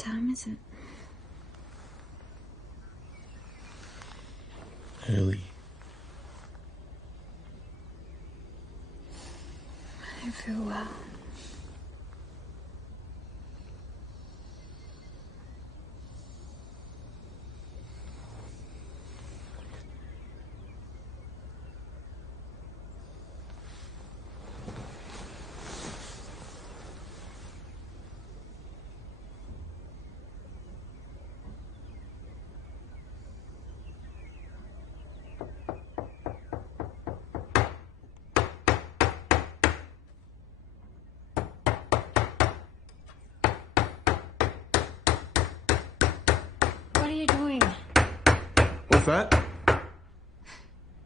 time is it? Early. I don't feel well. That?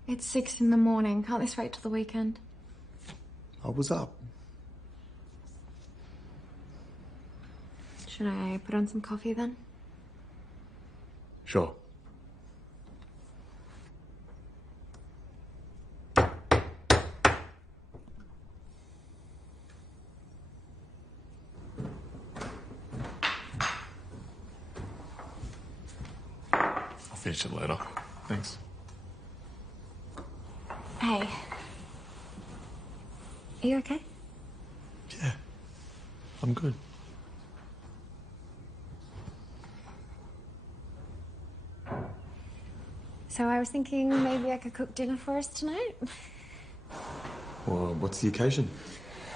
It's 6 in the morning. Can't this wait till the weekend? I was up. Should I put on some coffee then? Sure. I'll finish it later. Thanks. Hey. Are you okay? Yeah. I'm good. So I was thinking maybe I could cook dinner for us tonight. Well, what's the occasion?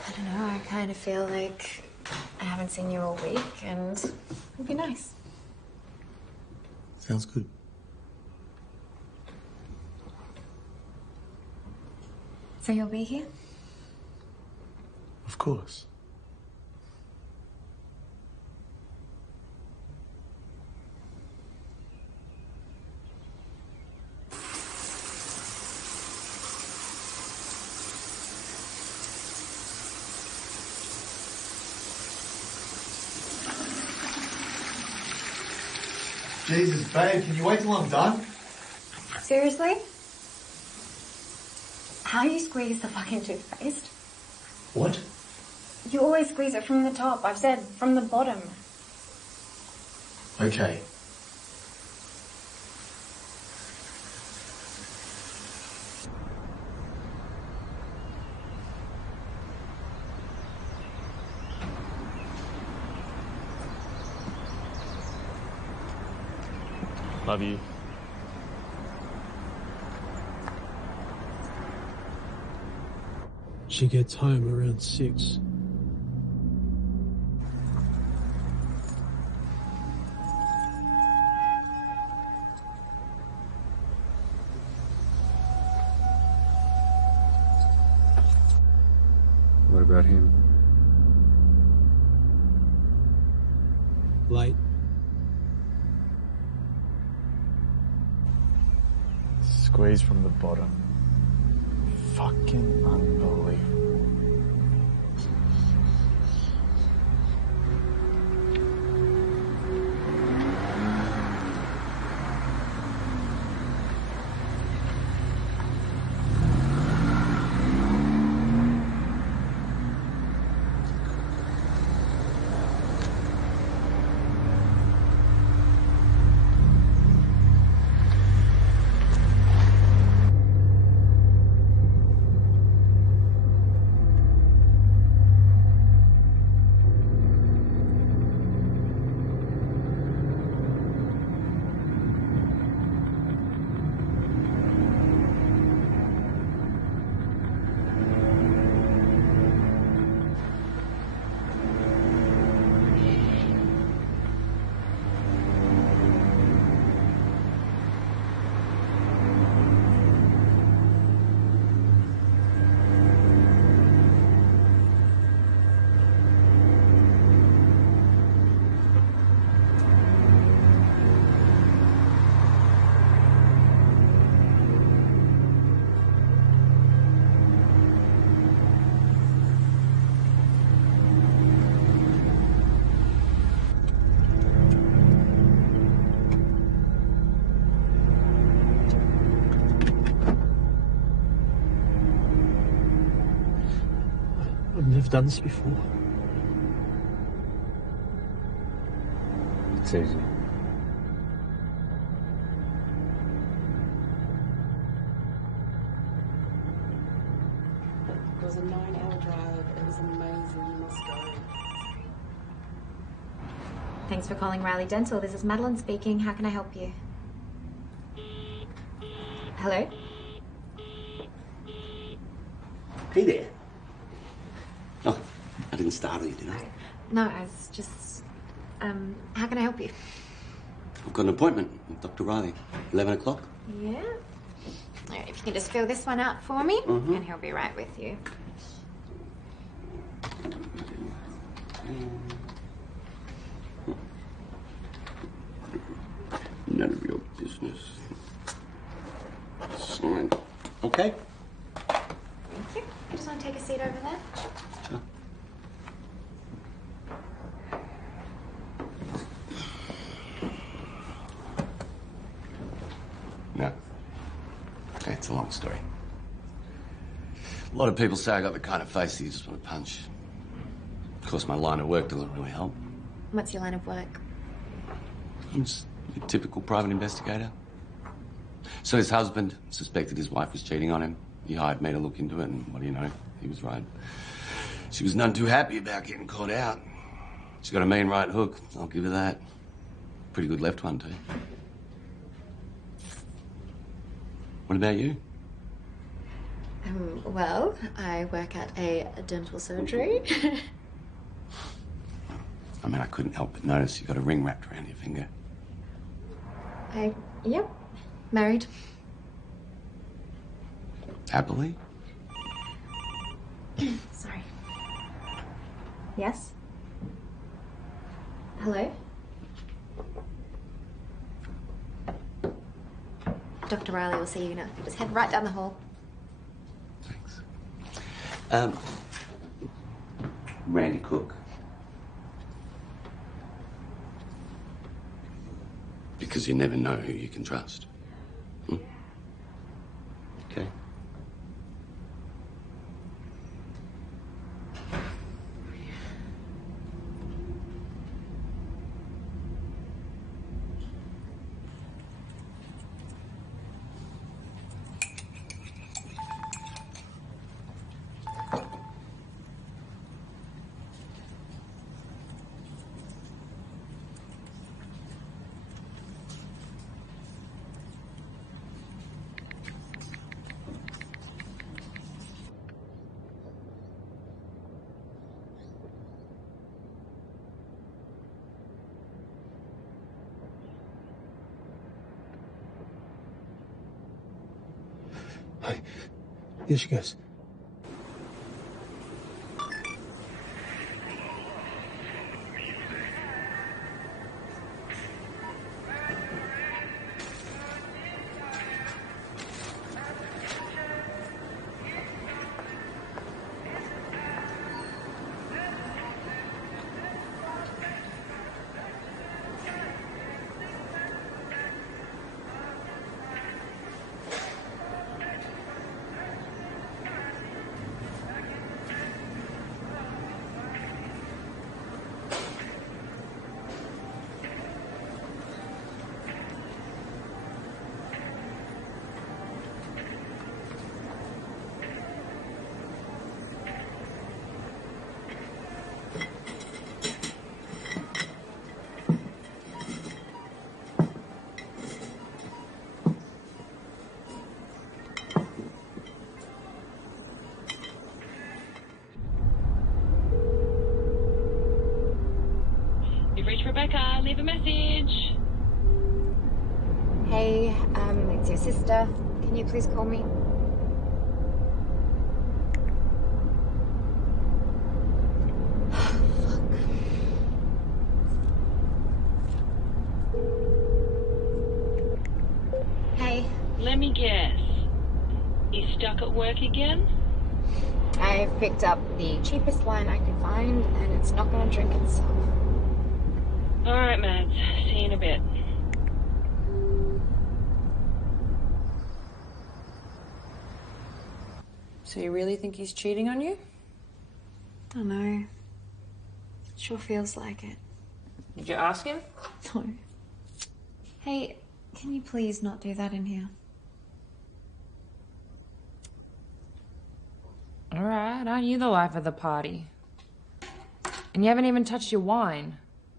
I don't know, I kind of feel like I haven't seen you all week and it'd be nice. Sounds good. So you'll be here? Of course. Jesus, babe, can you wait till I'm done? Seriously? How you squeeze the fucking toothpaste? What? You always squeeze it from the top. I've said from the bottom. Okay. Love you. She gets home around 6. What about him? Late. Squeeze from the bottom. Fucking unbelievable. I've never done this before. It's easy. It was a 9-hour drive. It was amazing. You must go. Thanks for calling Riley Dental. This is Madeline speaking. How can I help you? Hello? Hey there. Oh, I didn't startle you, did I? No, I was just... how can I help you? I've got an appointment with Dr. Riley. 11 o'clock. Yeah? All right, if you can just fill this one out for me, and he'll be right with you. None of your business. Sign. Okay. Thank you. I just want to take a seat over there. Sure. No. Okay, it's a long story. A lot of people say I got the kind of face that you just want to punch. Of course, my line of work doesn't really help. What's your line of work? I'm just a typical private investigator. So his husband suspected his wife was cheating on him. He hired me to look into it, and what do you know? He was right. She was none too happy about getting caught out. She got a mean right hook, I'll give her that. Pretty good left one, too. What about you? Well, I work at a dental surgery. I mean, I couldn't help but notice you got a ring wrapped around your finger. Yep, married. Happily? Sorry. Yes? Hello? Dr. Riley will see you now. Just head right down the hall. Thanks. Randy Cook. Because you never know who you can trust. Okay. Hi. Here she goes. Rebecca, leave a message. Hey, it's your sister. Can you please call me? Hey. Let me guess. You stuck at work again? I've picked up the cheapest wine I could find, and it's not going to drink itself. All right, Mads. See you in a bit. So you really think he's cheating on you? I don't know. Sure feels like it. Did you ask him? No. Hey, can you please not do that in here? All right, aren't you the life of the party? And you haven't even touched your wine.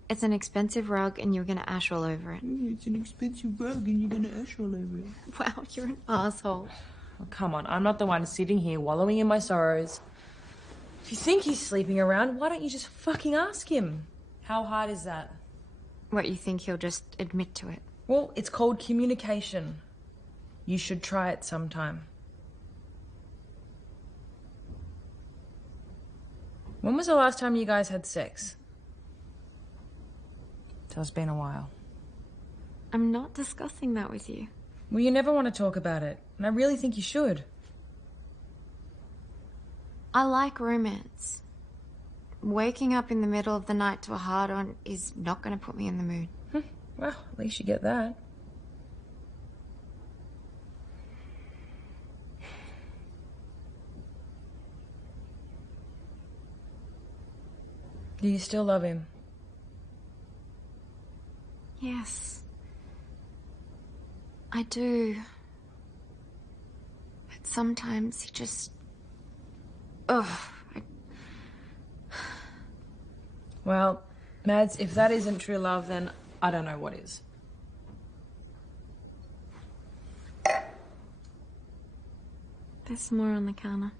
It's an expensive rug and you're gonna ash all over it. It's an expensive rug and you're gonna ash all over it. Wow, you're an asshole. Oh, come on, I'm not the one sitting here wallowing in my sorrows. If you think he's sleeping around, why don't you just fucking ask him? How hard is that? What, you think he'll just admit to it? Well, it's called communication. You should try it sometime. When was the last time you guys had sex? So it's been a while. I'm not discussing that with you. Well, you never want to talk about it, and I really think you should. I like romance. Waking up in the middle of the night to a hard-on is not going to put me in the mood. Well, at least you get that. Do you still love him? Yes. I do. But sometimes he just... Ugh. Well, Mads, if that isn't true love, then I don't know what is. There's some more on the counter.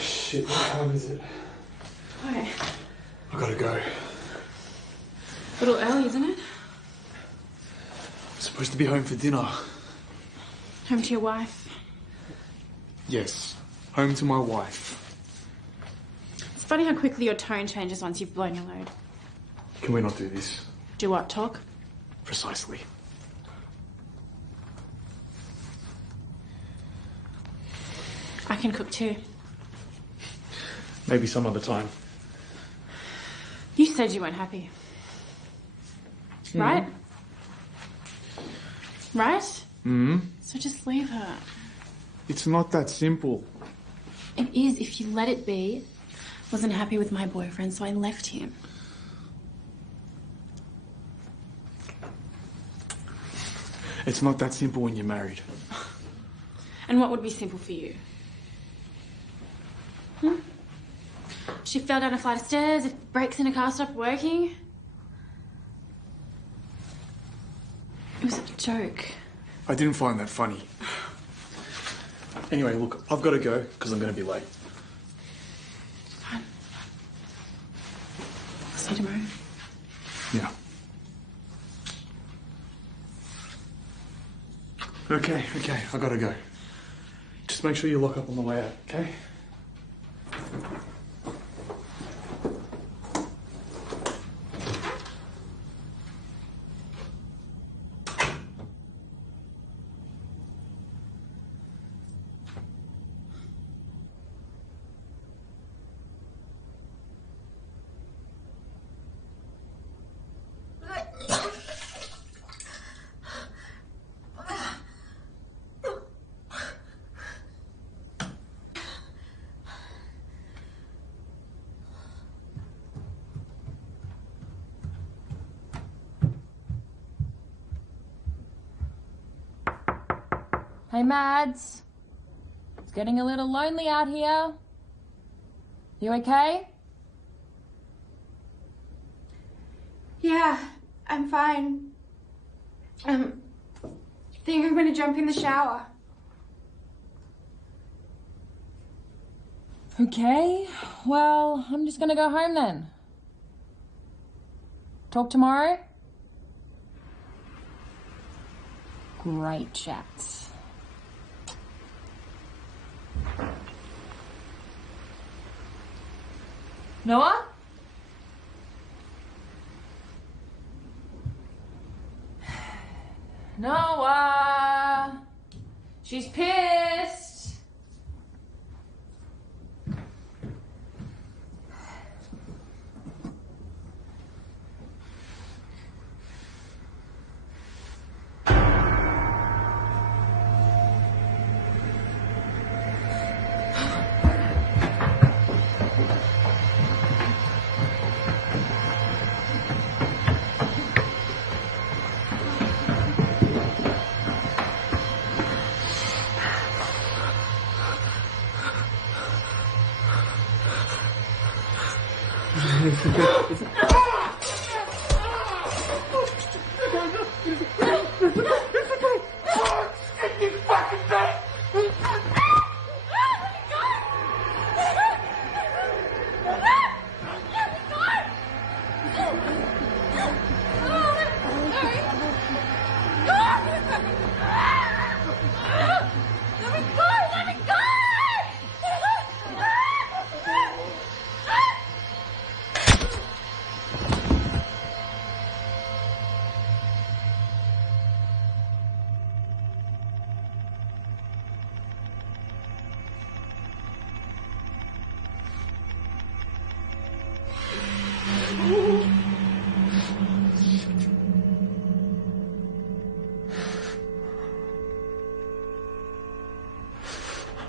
Shit, what time is it? Why? I gotta go. A little early, isn't it? I'm supposed to be home for dinner. Home to your wife. Yes, home to my wife. It's funny how quickly your tone changes once you've blown your load. Can we not do this? Do what, talk? Precisely. I can cook too. Maybe some other time. You said you weren't happy. Right? Right? So just leave her. It's not that simple. It is if you let it be. Wasn't happy with my boyfriend, so I left him. It's not that simple when you're married. And what would be simple for you? She fell down a flight of stairs, if the brakes in a car stopped working. It was a joke. I didn't find that funny. Anyway, look, I've got to go because I'm going to be late. Fine. I'll see you tomorrow. Yeah. Okay, I gotta go. Just make sure you lock up on the way out, okay? Hey, Mads. It's getting a little lonely out here. You okay? Yeah, I'm fine. I think I'm gonna jump in the shower. Okay, well, I'm just gonna go home then. Talk tomorrow? Great chats. Noah? Noah! She's pissed!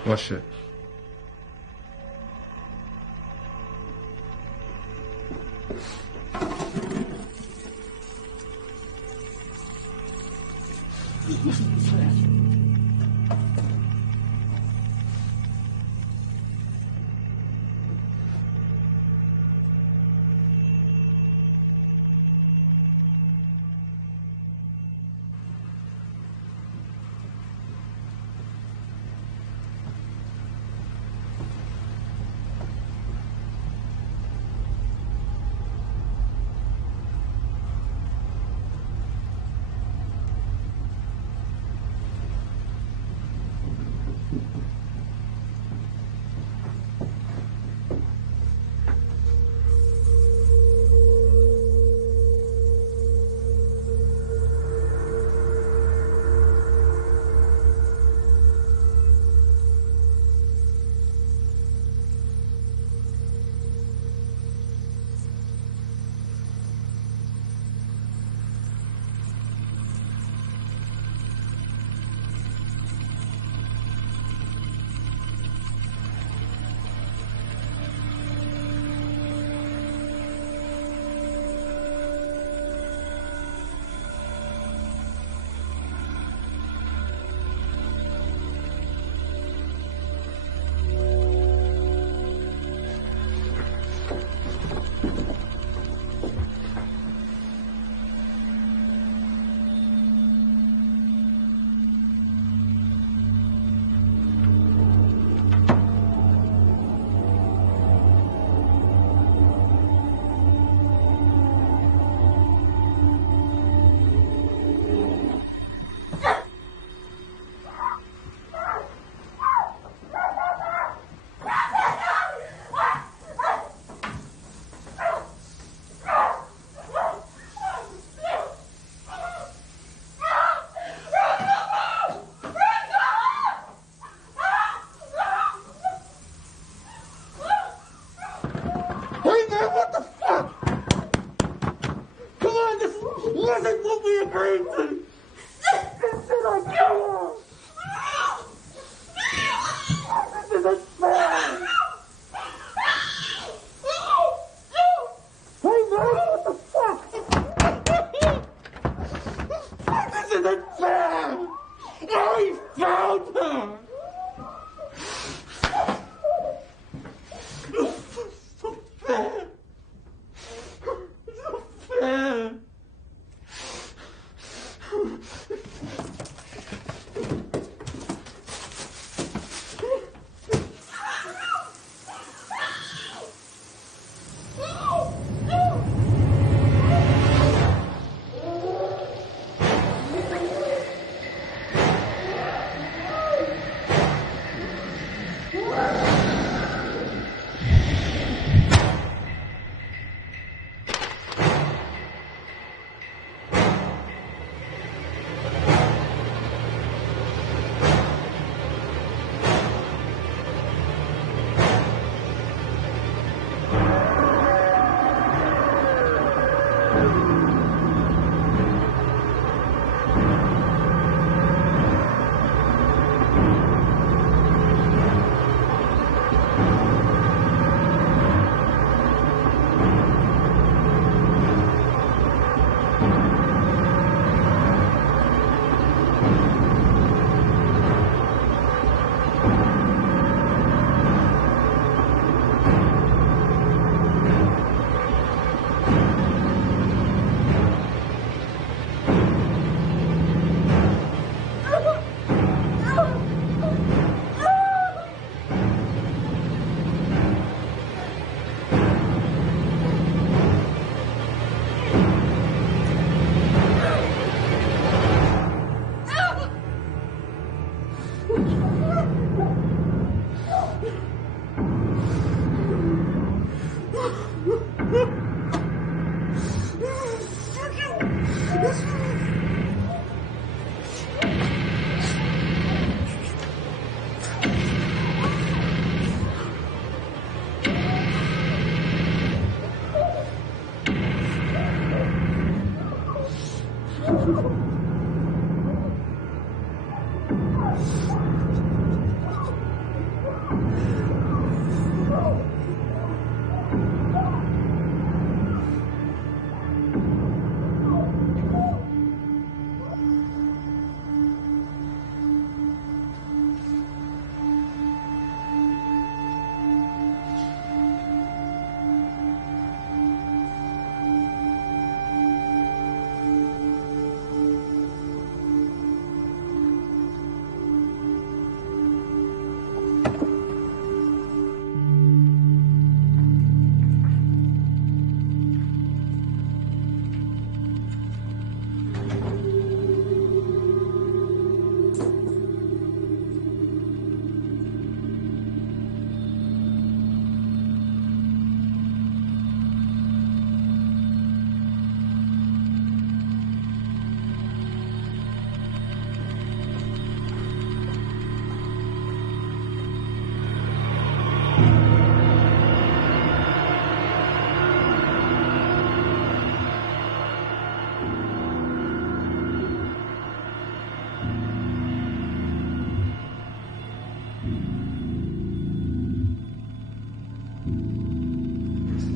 What shit?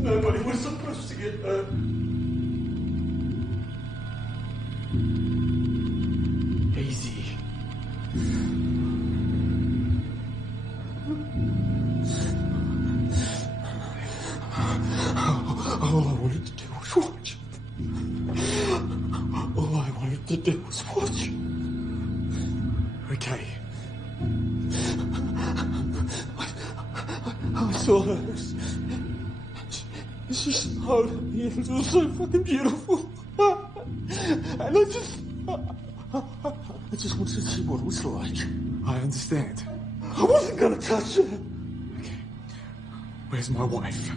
Nobody was supposed to get hurt. Easy. All I wanted to do was watch. All I wanted to do was watch. Okay. I saw her. She smiled at me and it was so fucking beautiful. And I just wanted to see what it was like. I understand. I wasn't gonna touch her. Okay. Where's my wife?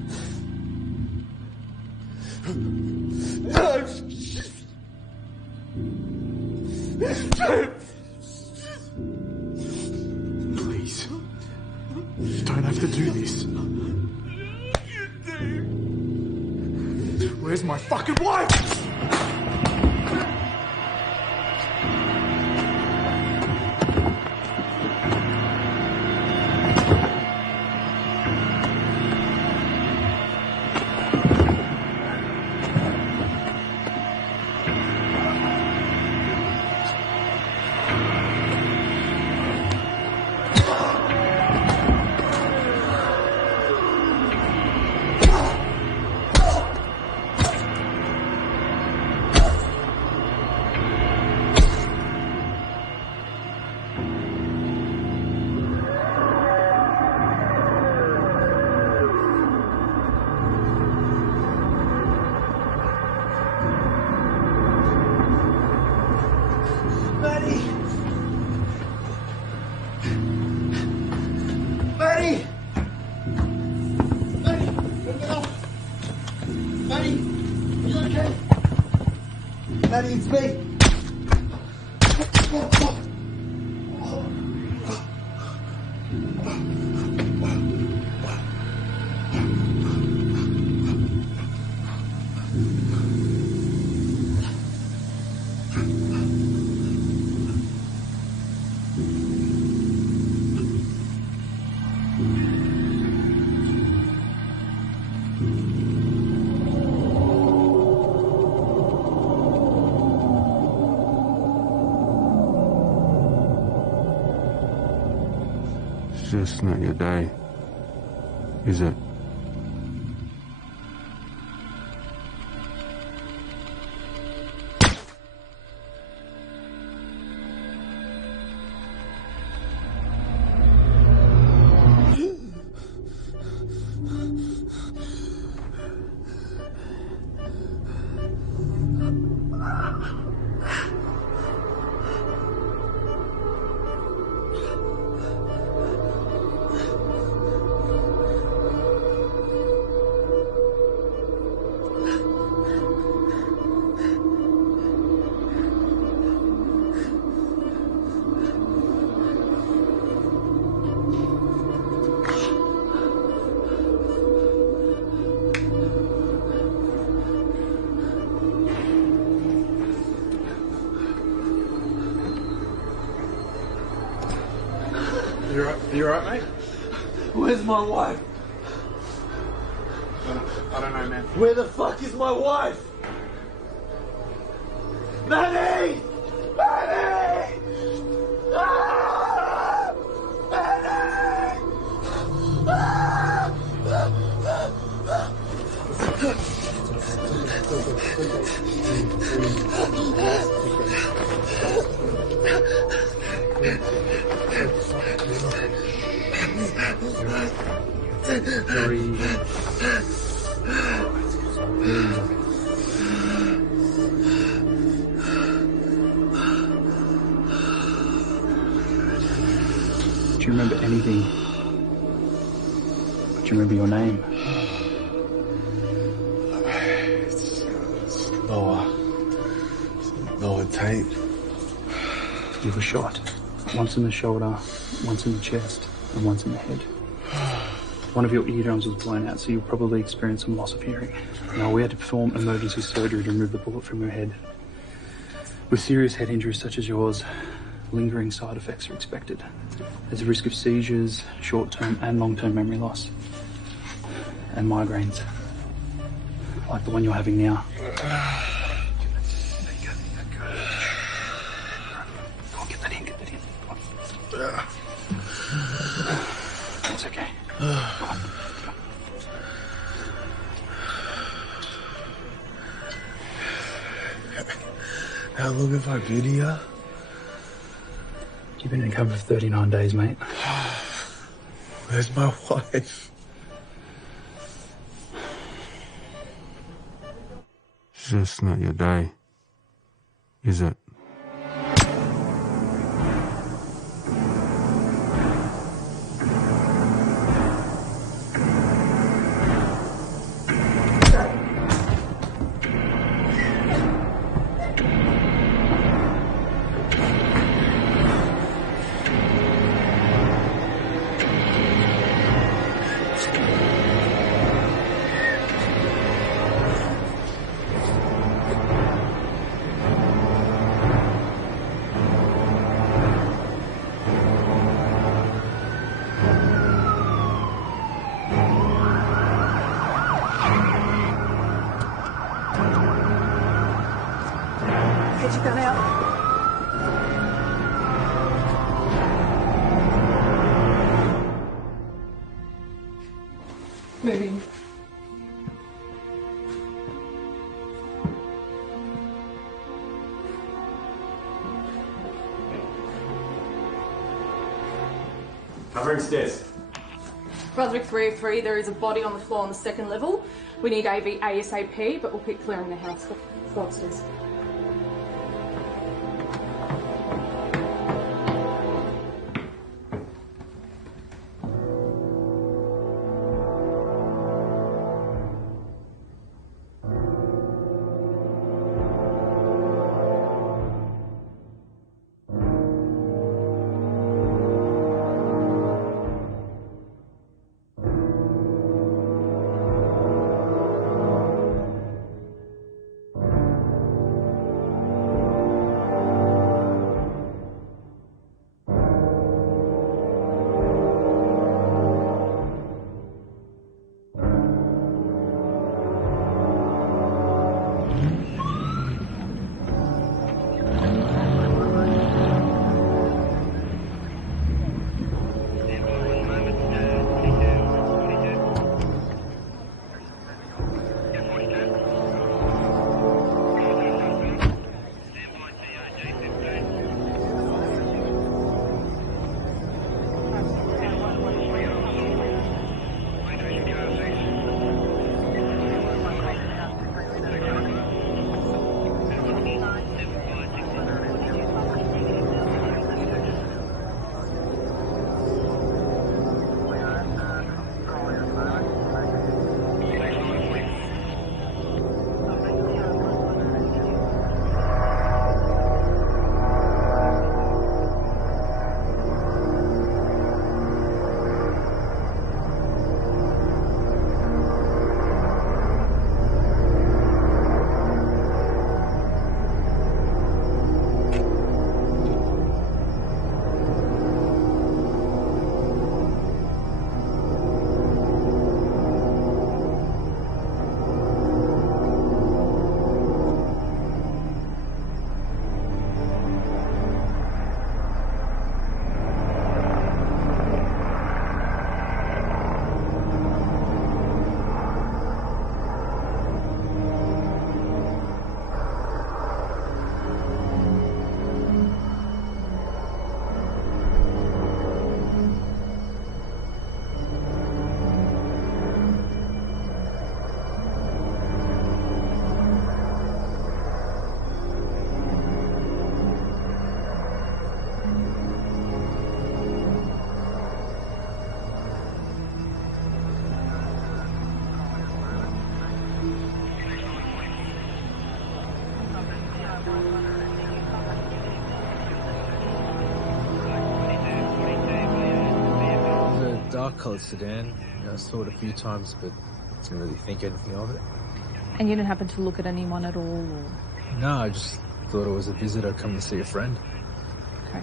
Please. You don't have to do this. Where's my fucking wife? It's me. just not your day, is it? You alright, mate? Where's my wife? I don't know, man. Where the fuck is my wife? Manny! Manny! Ah! Manny! Sorry. Do you remember anything? Do you remember your name? It's Noah Tate. You were shot. Once in the shoulder, once in the chest, and once in the head. One of your eardrums was blown out, so you'll probably experience some loss of hearing. Now, we had to perform emergency surgery to remove the bullet from your head. With serious head injuries such as yours, lingering side effects are expected. There's a risk of seizures, short-term and long-term memory loss, and migraines, like the one you're having now. Go on, get that in, Go on. It's okay. Go on. How long have I been here? You've been in cover for 39 days, mate. Where's my wife? It's just not your day, is it? Moving. Covering stairs. Brunswick 303, there is a body on the floor on the second level. We need AV ASAP, but we'll keep clearing the house. Go upstairs. dark-coloured sedan. You know, I saw it a few times, but didn't really think anything of it. And you didn't happen to look at anyone at all? Or... No, I just thought it was a visitor coming to see a friend. Okay.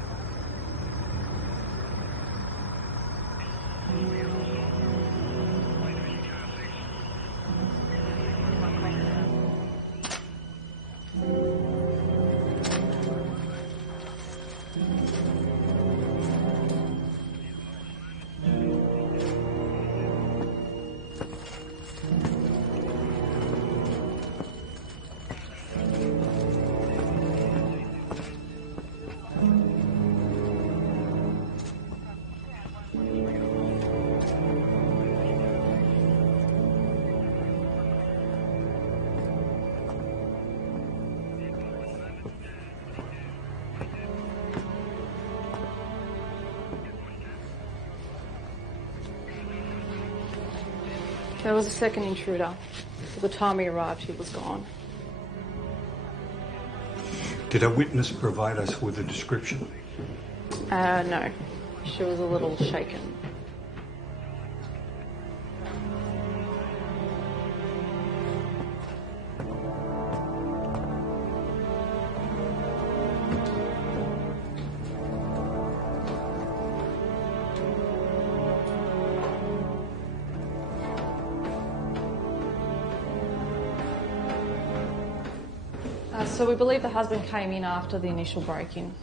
There was a second intruder. By the time we arrived, he was gone. Did a witness provide us with a description? No. She was a little shaken. So we believe the husband came in after the initial break-in.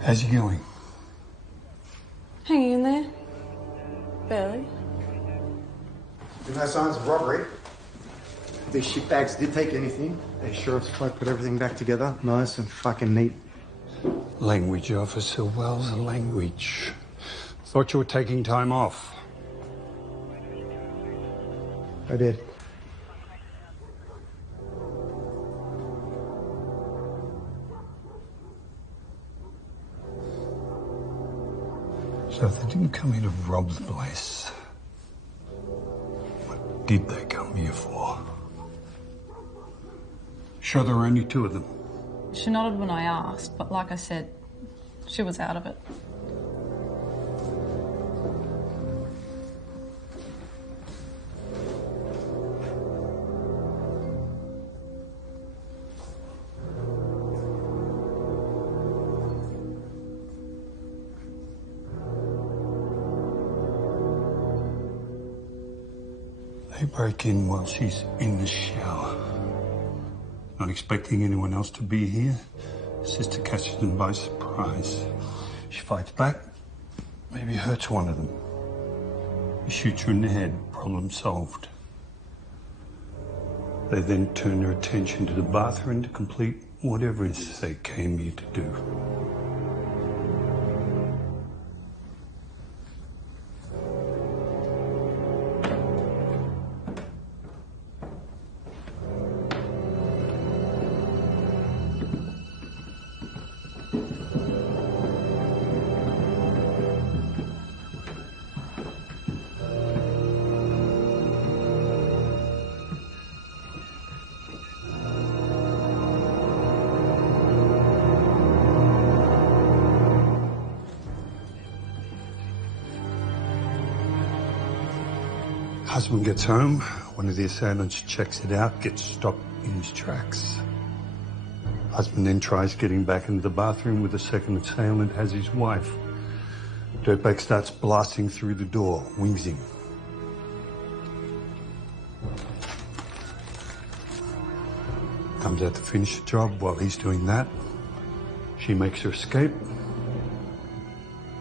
How's he going? Hanging in there. Barely. There's no signs of robbery. These shitbags did take anything. The sheriff's tried to put everything back together, nice and fucking neat. Language, Officer Wells, language. Thought you were taking time off. I did. So they didn't come here to rob the place. What did they come here for? Sure there were only two of them? She nodded when I asked, but like I said, she was out of it. They break in while she's in the shower. Not expecting anyone else to be here. Sister catches them by surprise. She fights back, maybe hurts one of them. He shoots her in the head, problem solved. They then turn their attention to the bathroom to complete whatever it is they came here to do. Husband gets home, one of the assailants checks it out, gets stopped in his tracks. Husband then tries getting back into the bathroom with the second assailant has his wife. Dirtbag starts blasting through the door, wings him. Comes out to finish the job. While he's doing that, she makes her escape,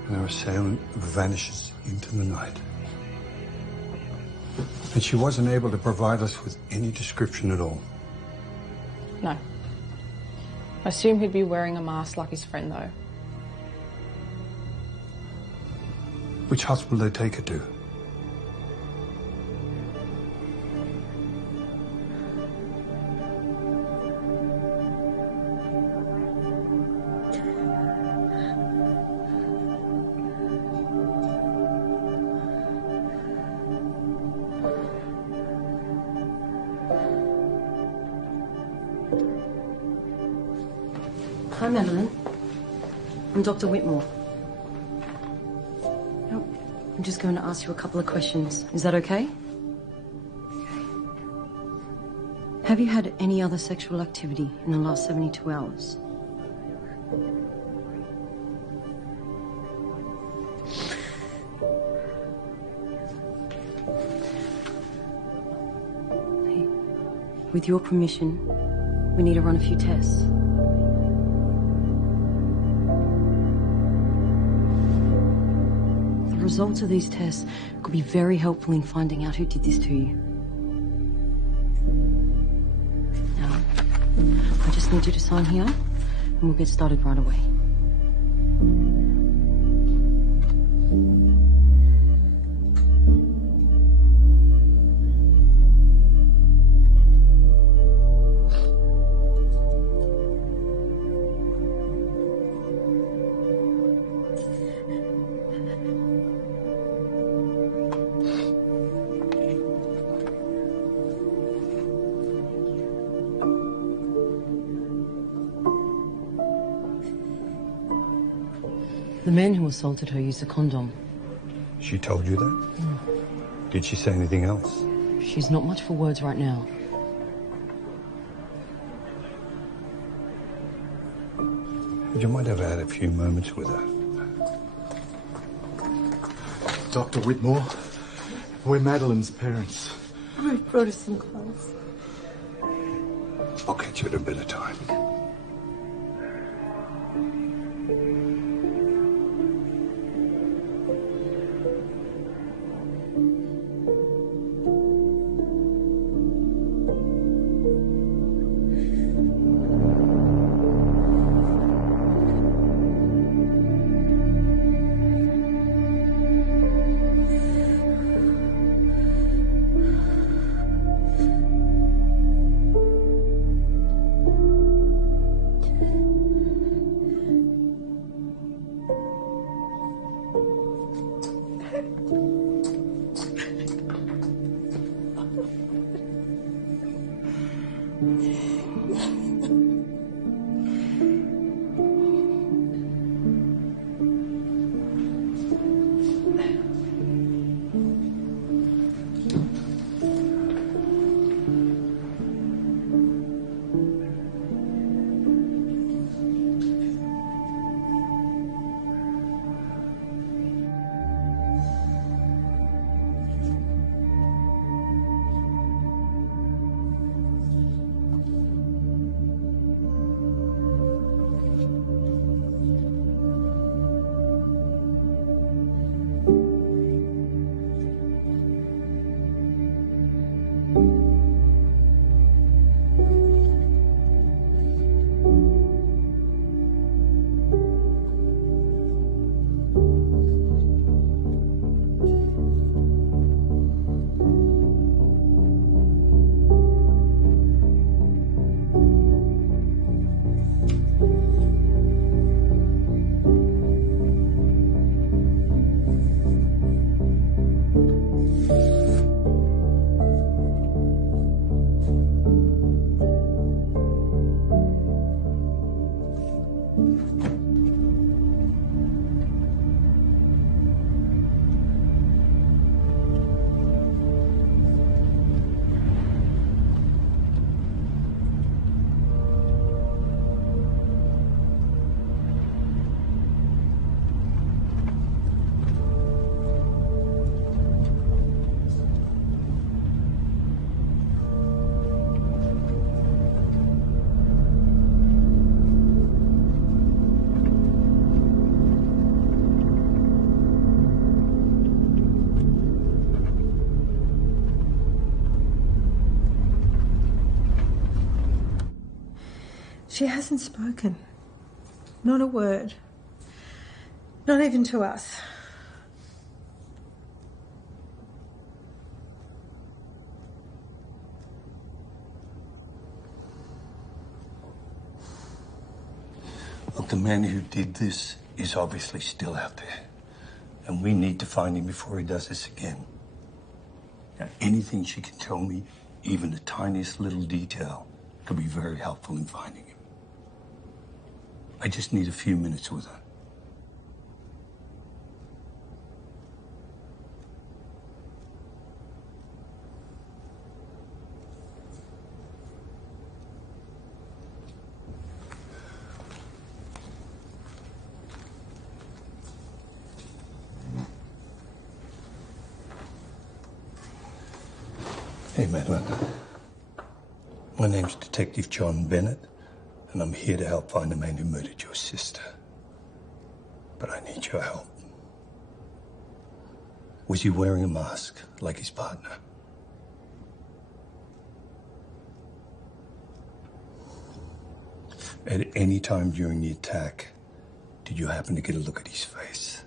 and her assailant vanishes into the night. And she wasn't able to provide us with any description at all. No. I assume he'd be wearing a mask like his friend, though. Which hospital did they take her to? Hi, Madeline. I'm Dr. Whitmore. Now, I'm just going to ask you a couple of questions. Is that okay? Okay. Have you had any other sexual activity in the last 72 hours? With your permission, we need to run a few tests. The results of these tests could be very helpful in finding out who did this to you. Now, I just need you to sign here, and we'll get started right away. The man who assaulted her used a condom. She told you that? Did she say anything else? She's not much for words right now. You might have had a few moments with her. Dr. Whitmore, we're Madeline's parents. I brought her some clothes. I'll catch you at a better time. She hasn't spoken. Not a word. Not even to us. Look, the man who did this is obviously still out there. And we need to find him before he does this again. Now, anything she can tell me, even the tiniest little detail, could be very helpful in finding him. I just need a few minutes with her. Hey, Madeline. My name's Detective John Bennett, and I'm here to help find the man who murdered your sister. But I need your help. Was he wearing a mask like his partner? At any time during the attack, did you happen to get a look at his face?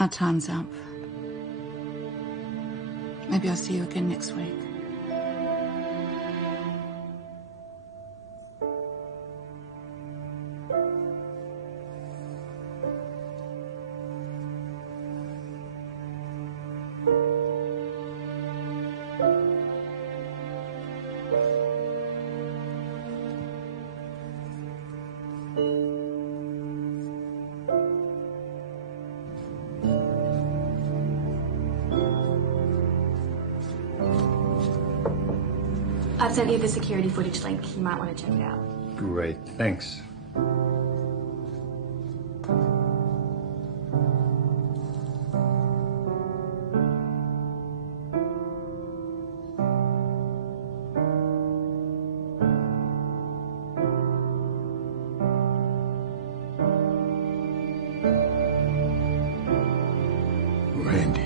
Our time's up. Maybe I'll see you again next week. I've sent you the security footage link. You might want to check it out. Great, thanks. Randy.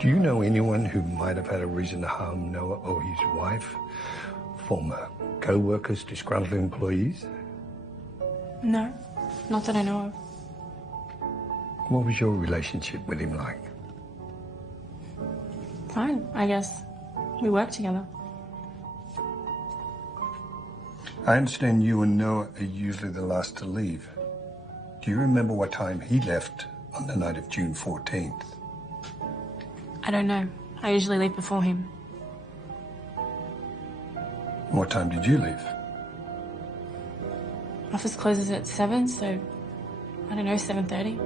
Do you know anyone who might have had a reason to harm Noah or his wife? Former co-workers, disgruntled employees? No, not that I know of. What was your relationship with him like? Fine, I guess. We work together. I understand you and Noah are usually the last to leave. Do you remember what time he left on the night of June 14th? I don't know. I usually leave before him. What time did you leave? Office closes at 7, so I don't know, 7:30.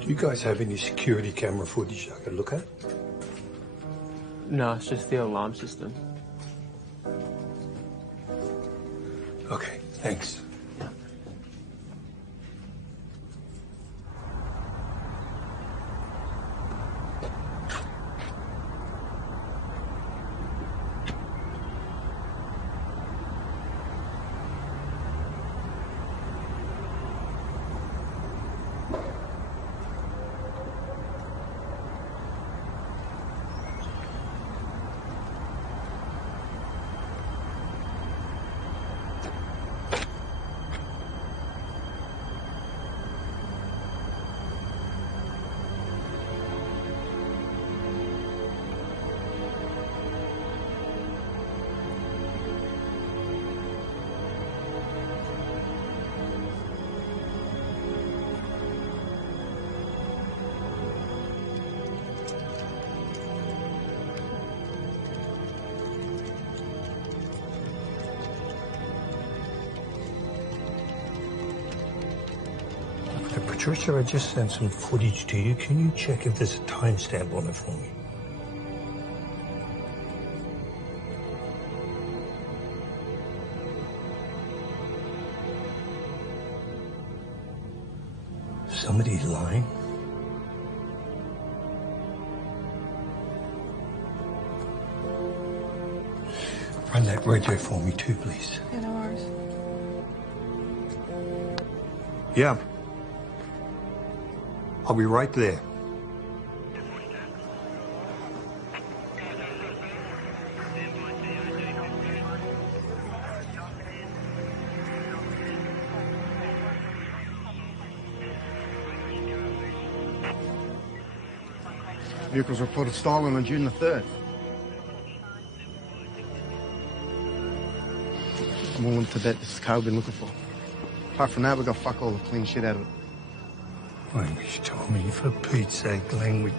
Do you guys have any security camera footage I could look at? No, it's just the alarm system. Okay, thanks. Patricia, I just sent some footage to you. Can you check if there's a timestamp on it for me? Somebody lying? Run that radio for me too, please. Yeah, no worries. Yeah. I'll be right there. Vehicles reported stolen on June the 3rd. I'm willing to bet this is the car we've been looking for. Apart from that, we got fuck all to clean shit out of it. Language, Tommy, for Pete's sake, language.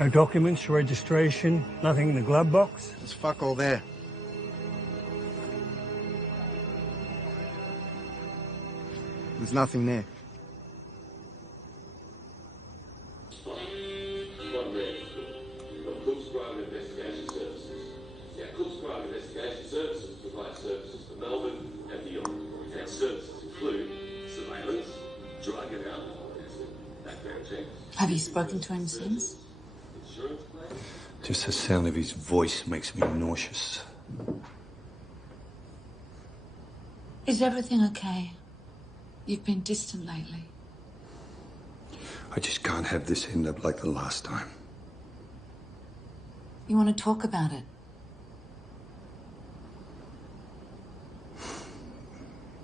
No documents, registration, nothing in the glove box? There's fuck all there. There's nothing there. Have you spoken to him since? Just the sound of his voice makes me nauseous. Is everything okay? You've been distant lately. I just can't have this end up like the last time. You want to talk about it?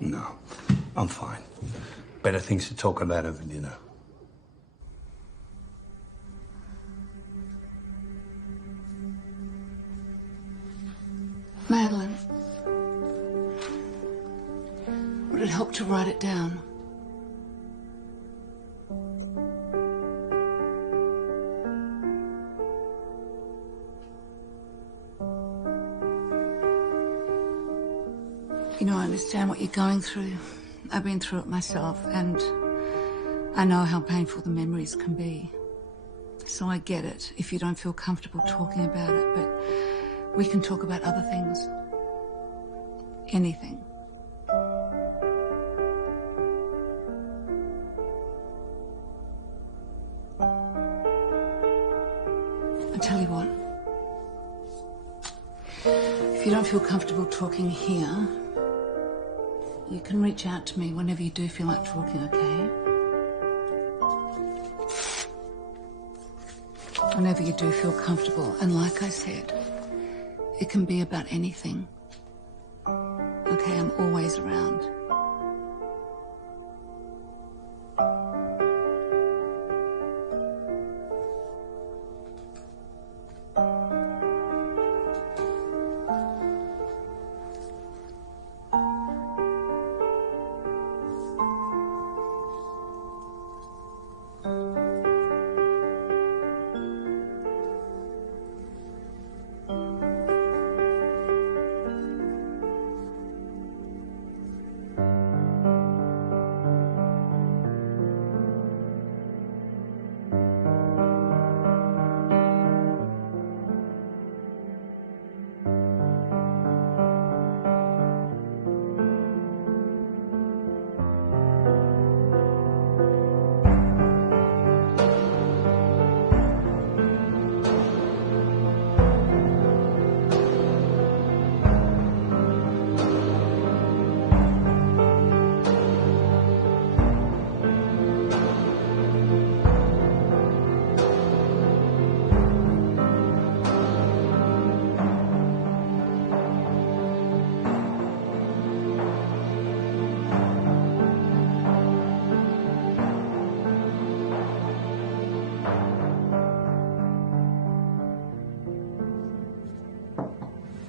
No, I'm fine. Better things to talk about over dinner. Madeline, would it help to write it down? You know, I understand what you're going through. I've been through it myself, and I know how painful the memories can be. So I get it if you don't feel comfortable talking about it, but we can talk about other things. Anything. I tell you what. If you don't feel comfortable talking here, you can reach out to me whenever you do feel like talking, okay? Whenever you do feel comfortable. And like I said, it can be about anything. Okay, I'm always around.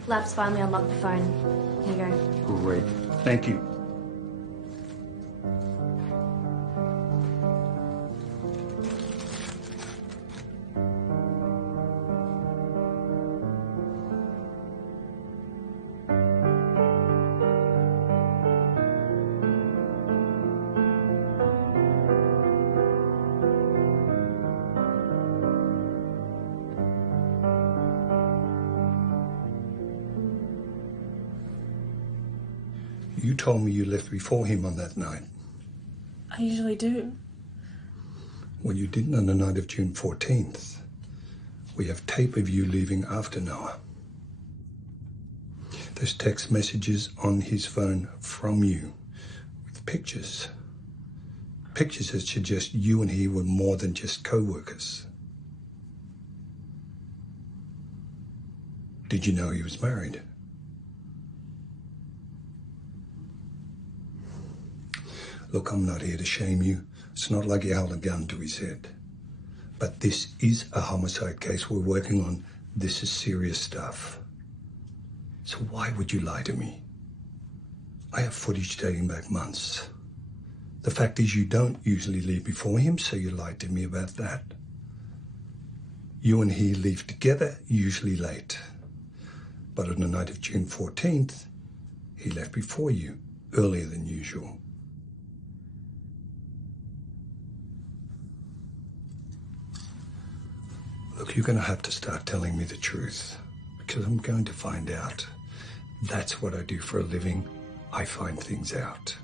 Lab's finally unlocked the phone. Here you go. Great. Thank you. You told me you left before him on that night. I usually do. Well, you didn't on the night of June 14th. We have tape of you leaving after Noah. There's text messages on his phone from you with pictures. Pictures that suggest you and he were more than just co-workers. Did you know he was married? Look, I'm not here to shame you. It's not like you held a gun to his head. But this is a homicide case we're working on. This is serious stuff. So why would you lie to me? I have footage dating back months. The fact is you don't usually leave before him, so you lied to me about that. You and he leave together, usually late. But on the night of June 14th, he left before you, earlier than usual. Look, you're going to have to start telling me the truth, because I'm going to find out. That's what I do for a living. I find things out.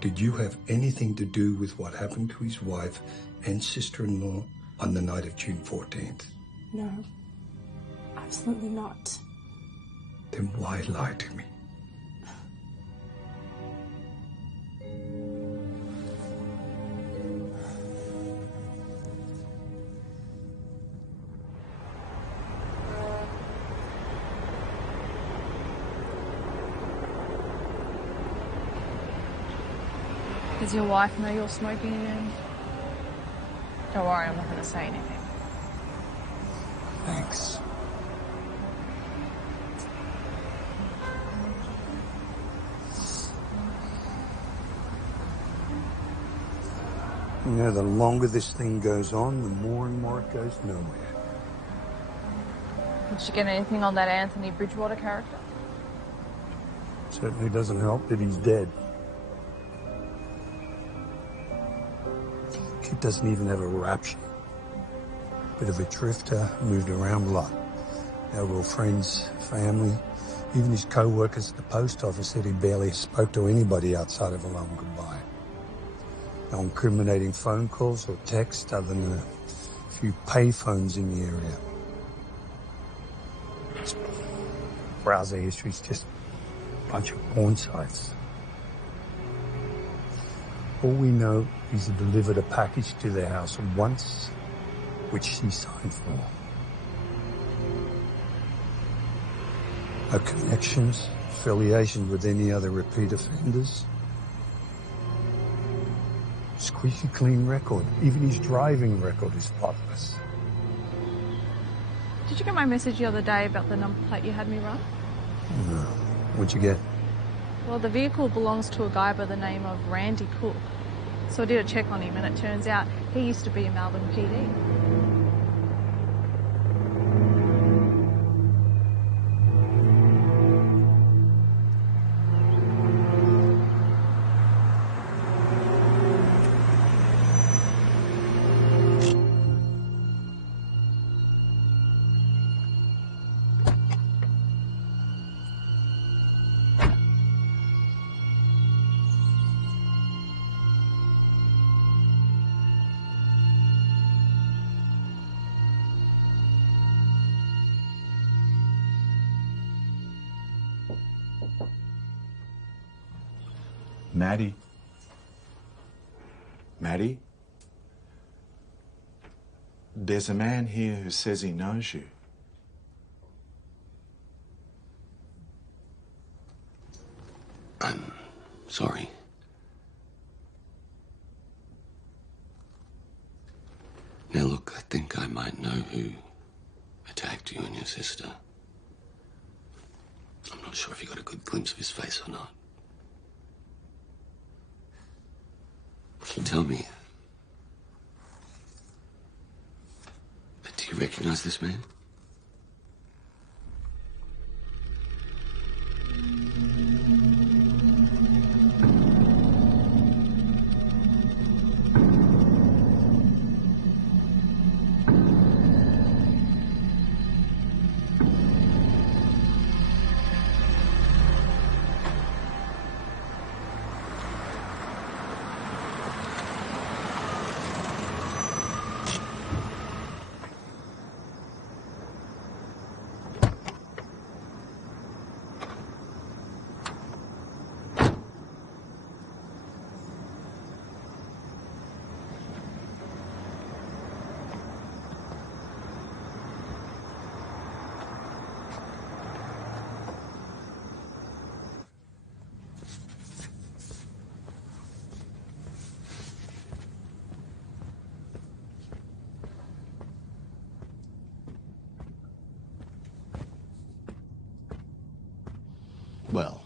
Did you have anything to do with what happened to his wife and sister-in-law on the night of June 14th? No, absolutely not. Then why lie to me? Does your wife know you're smoking again? Don't worry, I'm not going to say anything. Thanks. You know, the longer this thing goes on, the more and more it goes nowhere. Did you get anything on that Anthony Bridgewater character? Certainly doesn't help that he's dead. Kid doesn't even have a rap sheet. Bit of a drifter, moved around a lot. No real friends, family. Even his co-workers at the post office said he barely spoke to anybody outside of a long goodbye. No incriminating phone calls or text other than a few pay phones in the area. browser history's just a bunch of porn sites. All we know is he delivered a package to their house once, which she signed for. No connections, affiliation with any other repeat offenders. Squeaky clean record. Even his driving record is spotless. Did you get my message the other day about the number plate you had me run? No. What'd you get? Well, the vehicle belongs to a guy by the name of Randy Cook. So I did a check on him, and it turns out he used to be a Melbourne PD. Maddie? Maddie? There's a man here who says he knows you. I'm sorry. Now look, I think I might know who attacked you and your sister. I'm not sure if you got a good glimpse of his face or not. Can you tell me? But do you recognize this man? Well,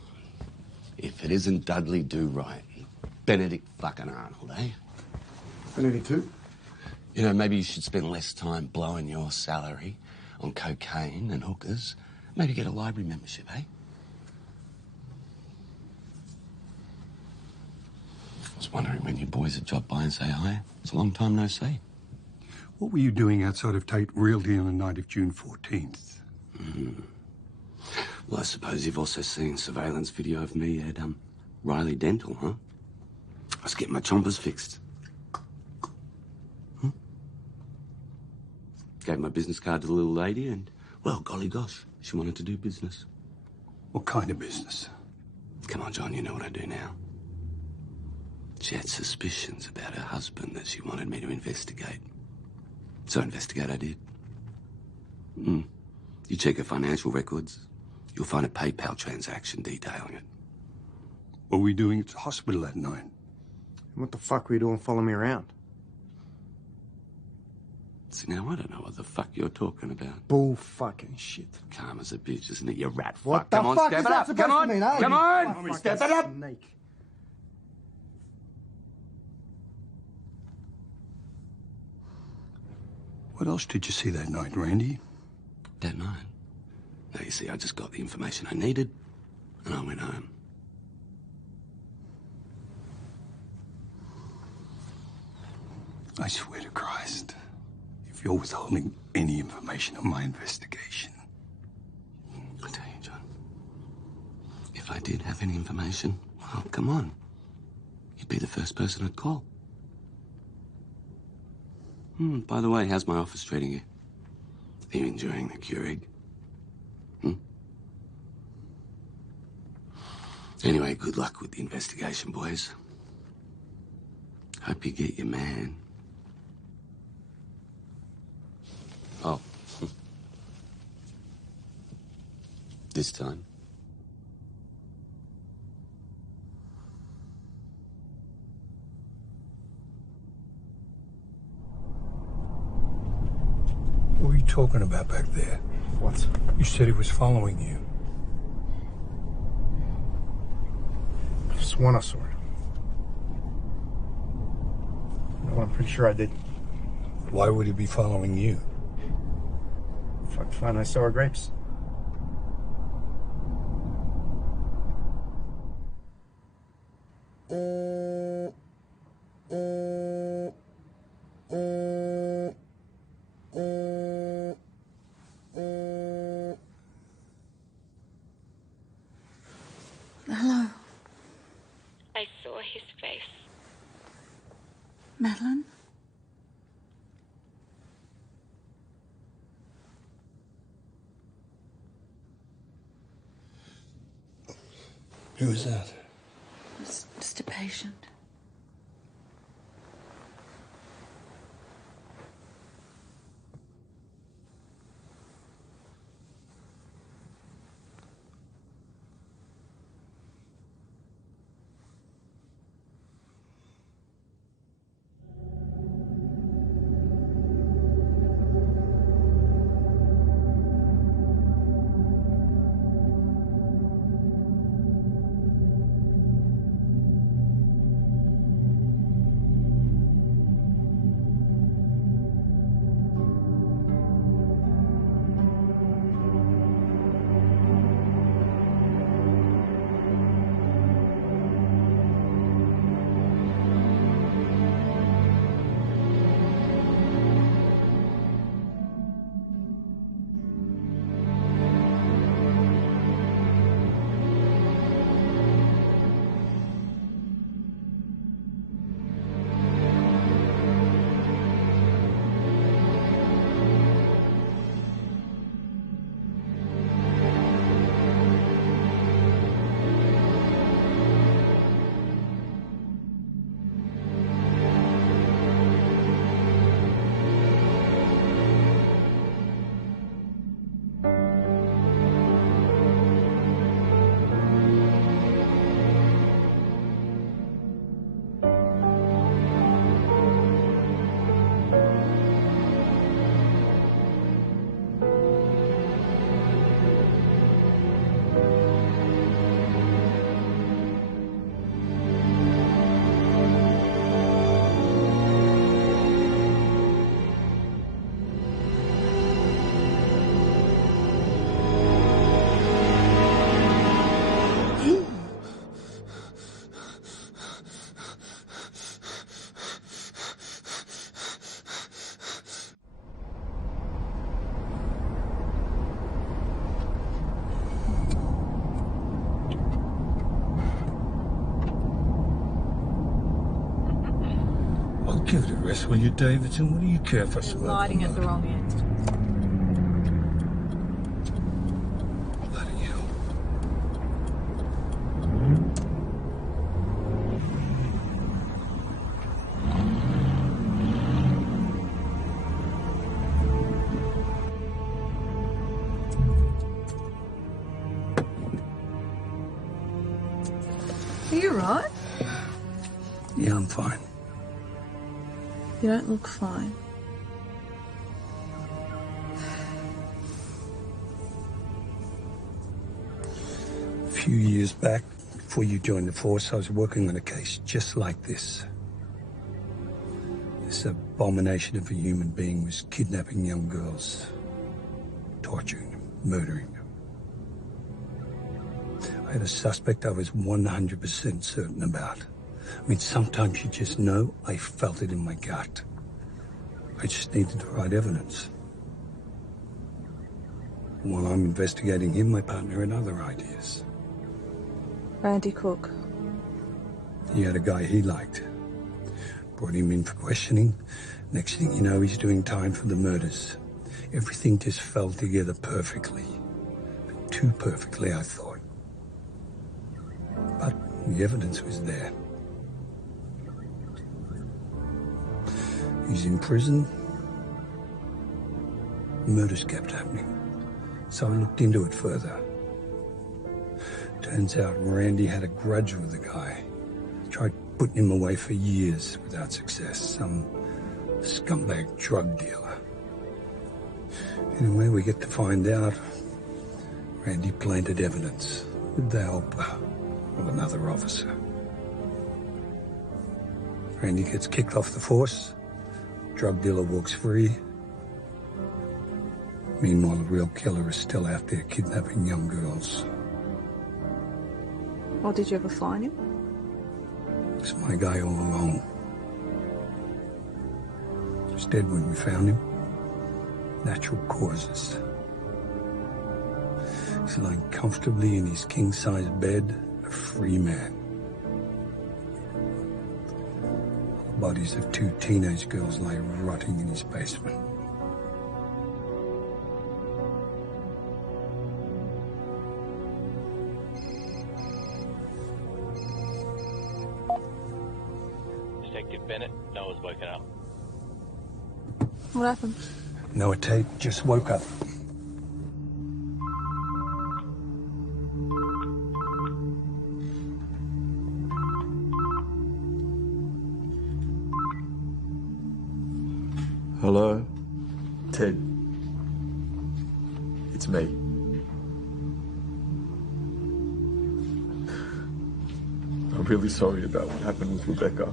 if it isn't Dudley Do-Right, Benedict fucking Arnold, eh? Benedict who? You know, maybe you should spend less time blowing your salary on cocaine and hookers. Maybe get a library membership, eh? I was wondering when you boys would drop by and say hi. It's a long time no see. What were you doing outside of Tate Realty on the night of June 14th? Well, I suppose you've also seen surveillance video of me at Riley Dental, huh? I was getting my chompers fixed. Gave my business card to the little lady and, well, golly gosh, she wanted to do business. What kind of business? Come on, John, you know what I do now. She had suspicions about her husband that she wanted me to investigate. So investigate I did. You check her financial records, you'll find a PayPal transaction detailing it. What were we doing at the hospital that night? What the fuck were you doing following me around? See, now I don't know what the fuck you're talking about. Bull fucking shit. Calm as a bitch, isn't it, you rat fuck? What the Come on, fuck step is it that up. supposed Come on, to mean, eh? come on, You step it fucking up. snake. What else did you see that night, Randy? That night? No, you see, I just got the information I needed, and I went home. I swear to Christ, if you're withholding any information on my investigation. I tell you, John, if I did have any information, well, come on. You'd be the first person I'd call. By the way, how's my office treating you? Are you enjoying the Keurig? Anyway, good luck with the investigation, boys. Hope you get your man. Oh. This time. What were you talking about back there? What? You said he was following you. I sworn I saw it. No, I'm pretty sure I did. Why would he be following you? Fuck fine, I saw her grapes. Hello, I saw his face. Madeline? Who was that? It's just a patient. Give it a rest, will you, Davidson? What do you care for? You're lighting at the wrong end. Bloody hell. Are you right? Yeah, I'm fine. You don't look fine. A few years back, before you joined the force, I was working on a case just like this. This abomination of a human being was kidnapping young girls, torturing them, murdering them. I had a suspect I was 100% certain about. I mean, sometimes you just know. I felt it in my gut. I just needed the right evidence. While I'm investigating him, my partner had other ideas. Randy Cook. He had a guy he liked. Brought him in for questioning. Next thing you know, he's doing time for the murders. Everything just fell together perfectly. Too perfectly, I thought. The evidence was there. He's in prison. Murders kept happening. So I looked into it further. Turns out Randy had a grudge with the guy. Tried putting him away for years without success. Some scumbag drug dealer. Anyway, we get to find out Randy planted evidence with the help of another officer. Randy gets kicked off the force. Drug dealer walks free. Meanwhile, the real killer is still out there kidnapping young girls. Or did you ever find him? It's my guy all along. He's dead when we found him. Natural causes. He's lying comfortably in his king-size bed, a free man. The bodies of 2 teenage girls lie rotting in his basement. Detective Bennett, Noah's woken up. What happened? Noah Tate just woke up. Hello? Ted. It's me. I'm really sorry about what happened with Rebecca.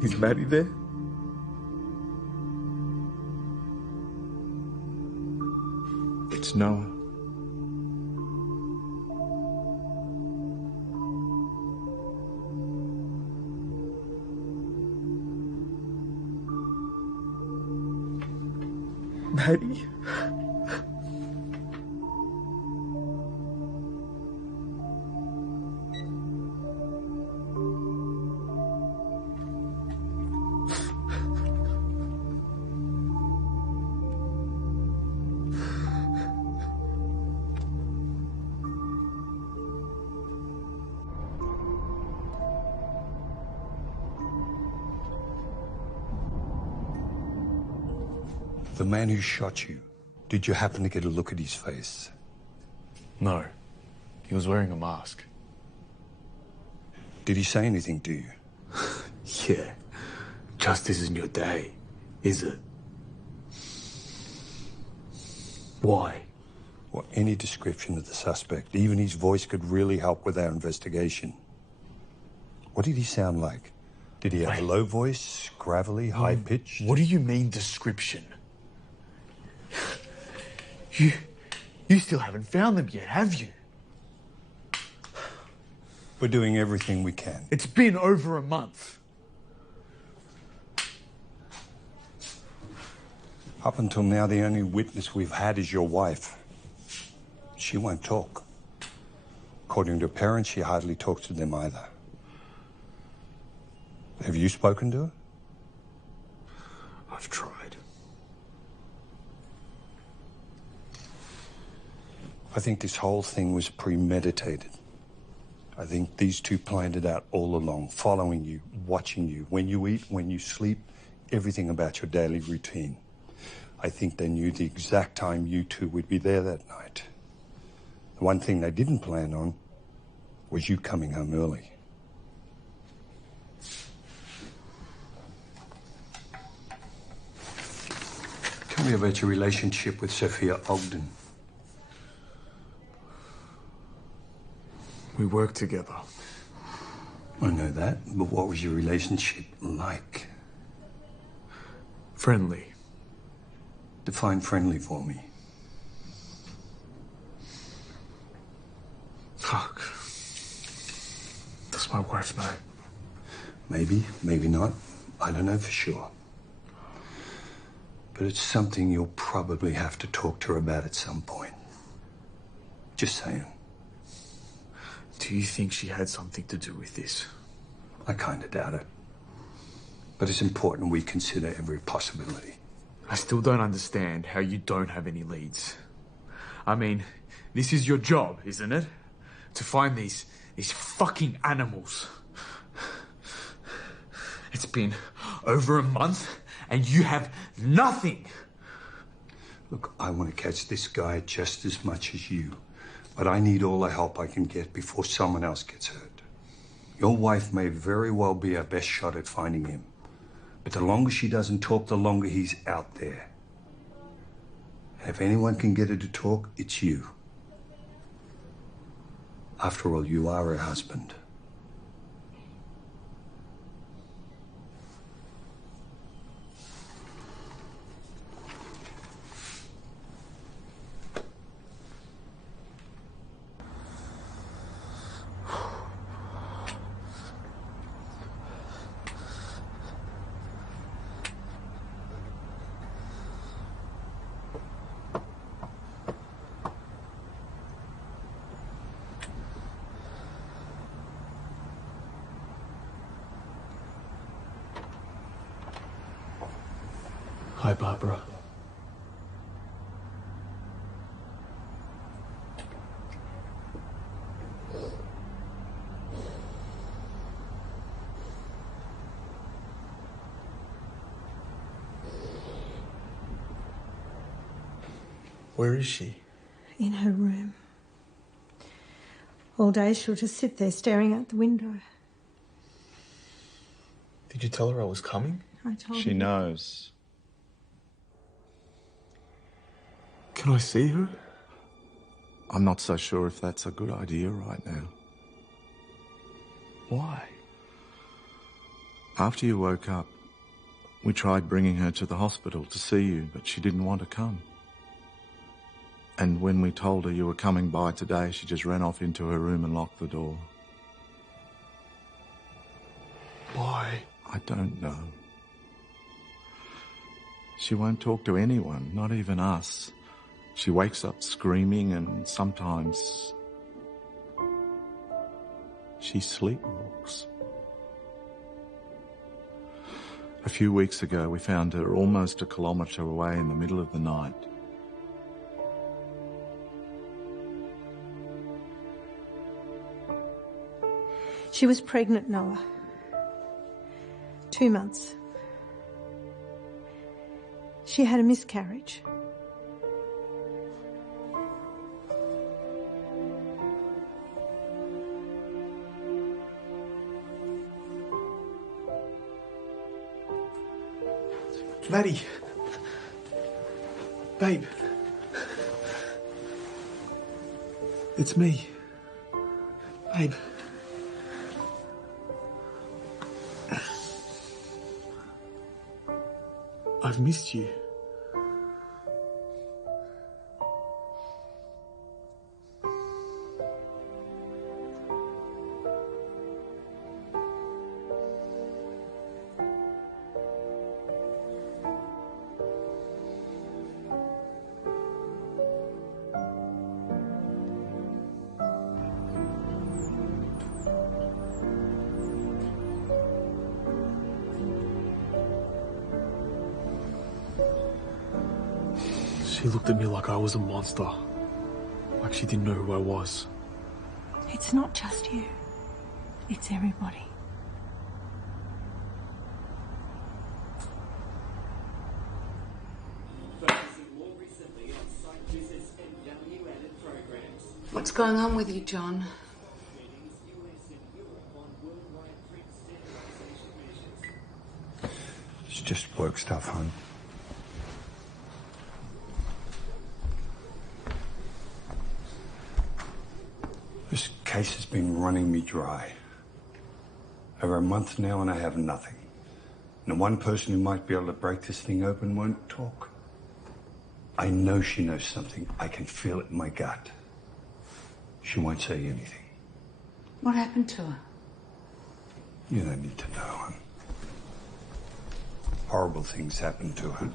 Is Maddie there? It's Noah. Maddie? The man who shot you, did you happen to get a look at his face? No. He was wearing a mask. Did he say anything to you? Yeah. Justice isn't your day, is it? Why? Well, any description of the suspect, even his voice, could really help with our investigation. What did he sound like? Did he have a low voice, gravelly, high-pitched? What do you mean, description? You still haven't found them yet, have you? We're doing everything we can. It's been over a month. Up until now, the only witness we've had is your wife. She won't talk. According to her parents, she hardly talks to them either. Have you spoken to her? I've tried. I think this whole thing was premeditated. I think these two planned it out all along, following you, watching you, when you eat, when you sleep, everything about your daily routine. I think they knew the exact time you two would be there that night. The one thing they didn't plan on was you coming home early. Tell me about your relationship with Sophia Ogden. We worked together. I know that, but what was your relationship like? Friendly. Define friendly for me. Fuck. Does my wife know? Maybe, maybe not. I don't know for sure. But it's something you'll probably have to talk to her about at some point. Just saying. Do you think she had something to do with this? I kind of doubt it. But it's important we consider every possibility. I still don't understand how you don't have any leads. I mean, this is your job, isn't it? To find these fucking animals. It's been over a month and you have nothing. Look, I want to catch this guy just as much as you. But I need all the help I can get before someone else gets hurt. Your wife may very well be our best shot at finding him. But the longer she doesn't talk, the longer he's out there. And if anyone can get her to talk, it's you. After all, you are her husband. Hi, Barbara. Where is she? In her room. All day she'll just sit there staring out the window. Did you tell her I was coming? I told her. She knows. Can I see her? I'm not so sure if that's a good idea right now. Why? After you woke up, we tried bringing her to the hospital to see you, but she didn't want to come. And when we told her you were coming by today, she just ran off into her room and locked the door. Why? I don't know. She won't talk to anyone, not even us. She wakes up screaming and sometimes she sleepwalks. A few weeks ago, we found her almost a kilometre away in the middle of the night. She was pregnant, Noah. 2 months. She had a miscarriage. Maddie. Babe. It's me. Babe. I've missed you. She looked at me like I was a monster. Like she didn't know who I was. It's not just you. It's everybody. What's going on with you, John? It's just work stuff, hon. This case has been running me dry. Over a month now and I have nothing. And the one person who might be able to break this thing open won't talk. I know she knows something. I can feel it in my gut. She won't say anything. What happened to her? You don't need to know, hon. Horrible things happen to her.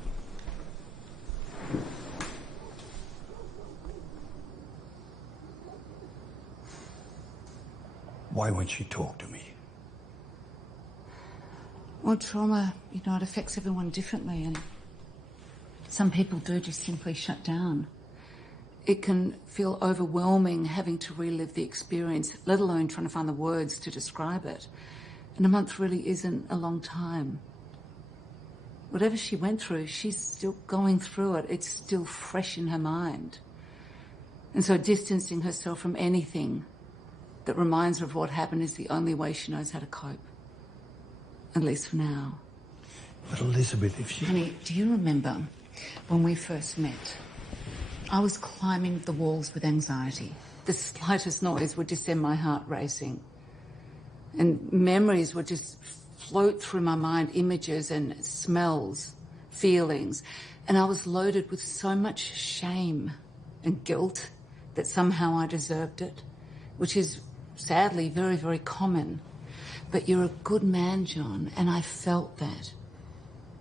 Why won't she talk to me? Well, trauma, you know, it affects everyone differently, and some people do just simply shut down. It can feel overwhelming having to relive the experience, let alone trying to find the words to describe it. And a month really isn't a long time. Whatever she went through, she's still going through it. It's still fresh in her mind. And so distancing herself from anything that reminds her of what happened is the only way she knows how to cope. At least for now. But Elizabeth, if she... Honey, do you remember when we first met? I was climbing the walls with anxiety. The slightest noise would just send my heart racing. And memories would just float through my mind, images and smells, feelings. And I was loaded with so much shame and guilt that somehow I deserved it, which is sadly very, very common. But you're a good man, John, and I felt that.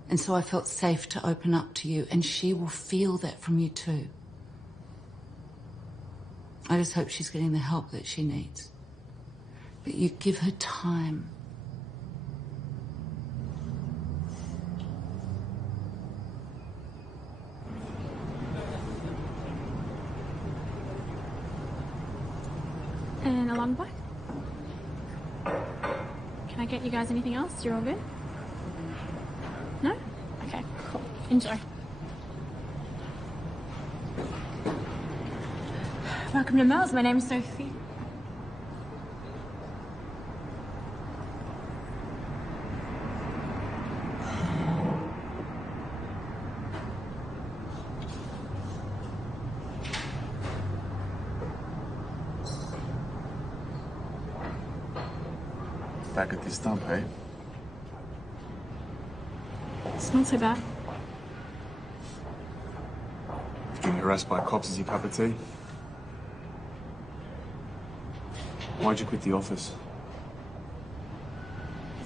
And so I felt safe to open up to you, and she will feel that from you too. I just hope she's getting the help that she needs. But you give her time. And a long bike? Can I get you guys anything else? You're all good? No? Okay, cool. Enjoy. Welcome to Mel's. My name's Sophie. Back at this dump, eh? It's not so bad. Getting harassed by cops is your cup of tea? Why'd you quit the office?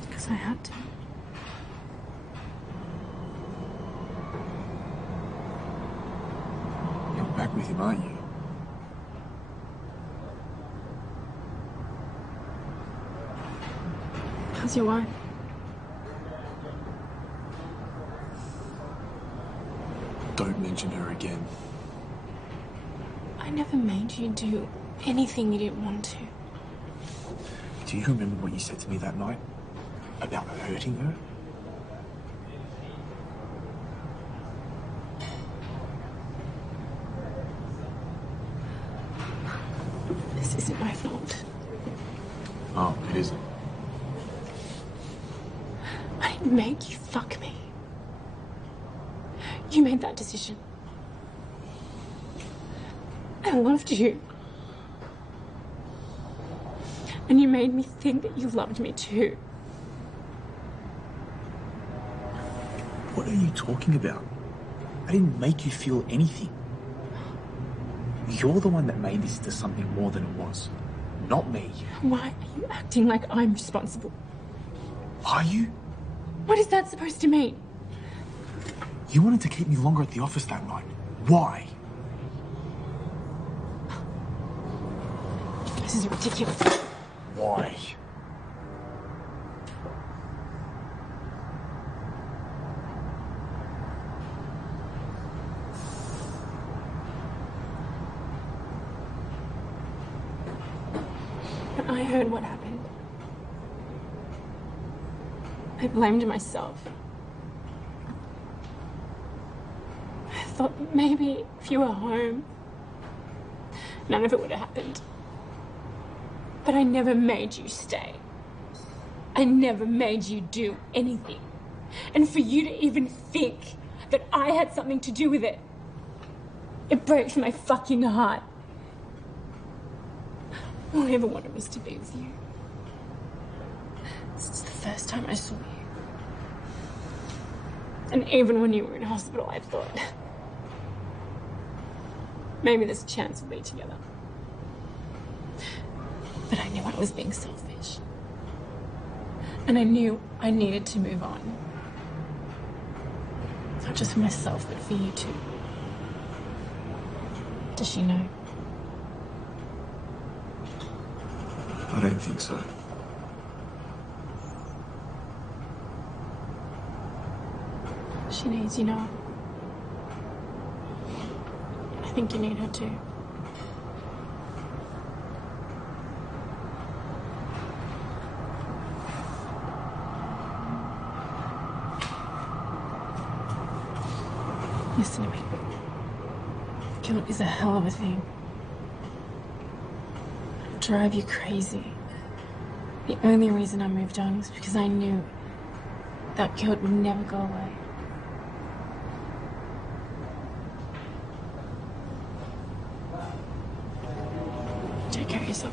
Because I had to. You're back with him, aren't you? How's your wife? Don't mention her again. I never made you do anything you didn't want to. Do you remember what you said to me that night? About hurting her? This isn't my fault. Oh, it isn't. I didn't make you fuck me. You made that decision. I loved you. And you made me think that you loved me too. What are you talking about? I didn't make you feel anything. You're the one that made this into something more than it was. Not me. Why are you acting like I'm responsible? Are you? What is that supposed to mean? You wanted to keep me longer at the office that night. Why? This is ridiculous. Why? When I heard what happened, I blamed myself. I thought maybe if you were home, none of it would have happened. But I never made you stay. I never made you do anything. And for you to even think that I had something to do with it, it breaks my fucking heart. All I ever wanted was to be with you. Since the first time I saw you. And even when you were in hospital, I thought, maybe there's a chance we'll be together. But I knew I was being selfish. And I knew I needed to move on. Not just for myself, but for you too. Does she know? I don't think so. She needs, you know. I think you need her too. Listen to me. Guilt is a hell of a thing. It'll drive you crazy. The only reason I moved on was because I knew that guilt would never go away. Take care of yourself.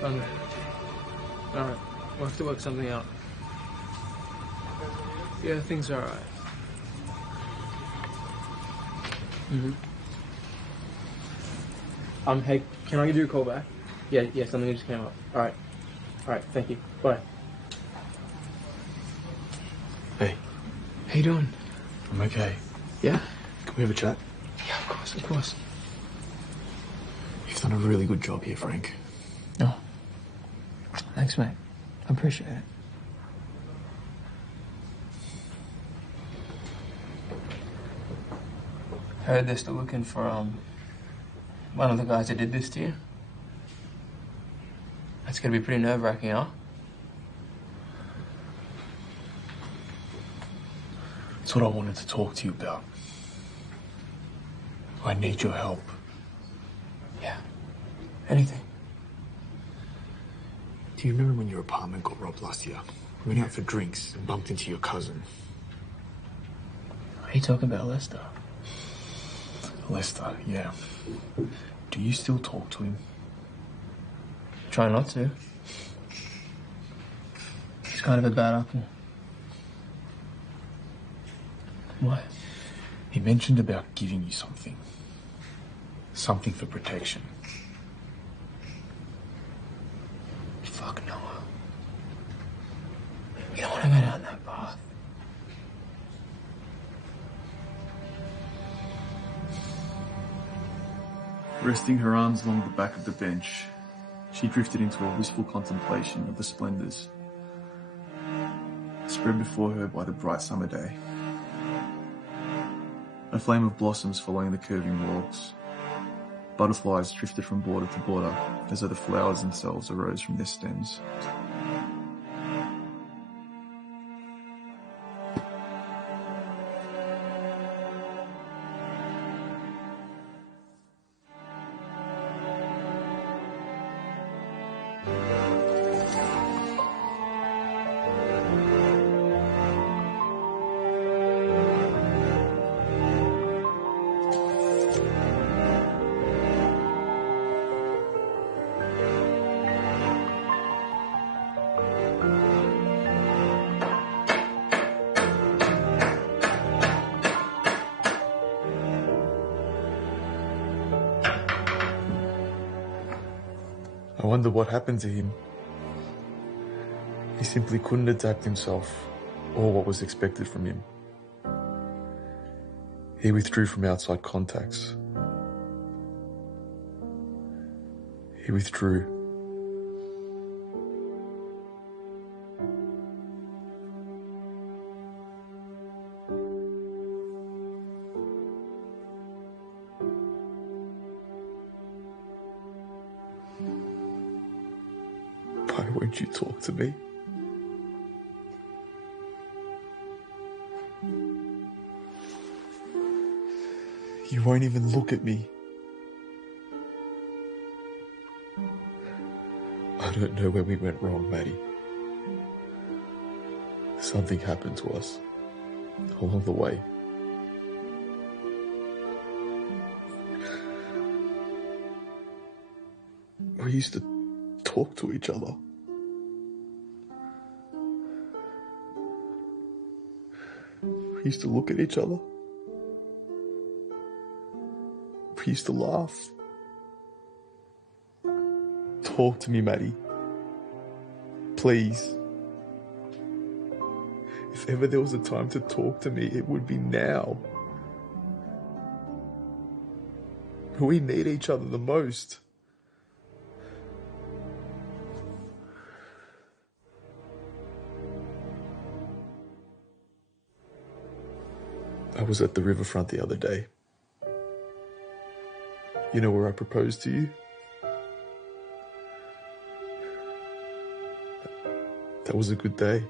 Okay. Alright. We'll have to work something out. Yeah, things are alright. Hey, can I give you a call back? Yeah, something just came up. Alright, thank you. Bye. Hey. How you doing? I'm okay. Yeah? Can we have a chat? Yeah, of course. You've done a really good job here, Frank. Oh. Thanks, mate. I appreciate it. heard they're still looking for, one of the guys that did this to you. That's gonna be pretty nerve-wracking, huh? That's what I wanted to talk to you about. I need your help. Yeah. Anything. Do you remember when your apartment got robbed last year? We went out for drinks and bumped into your cousin. Are you talking about Lester? Lester, yeah. Do you still talk to him? Try not to. He's kind of a bad apple. Why? He mentioned about giving you something. Something for protection. Fuck Noah. We don't want to go down that path. Resting her arms along the back of the bench, she drifted into a wistful contemplation of the splendours spread before her by the bright summer day. A flame of blossoms following the curving walks. Butterflies drifted from border to border as though the flowers themselves arose from their stems. I wonder what happened to him. He simply couldn't adapt himself or what was expected from him. He withdrew from outside contacts. He withdrew. Why won't you talk to me? You won't even look at me. I don't know where we went wrong, Maddie. Something happened to us along the way. We used to talk to each other. We used to look at each other. We used to laugh. Talk to me, Maddie. Please. If ever there was a time to talk to me, it would be now. We need each other the most. I was at the riverfront the other day. You know where I proposed to you? That was a good day.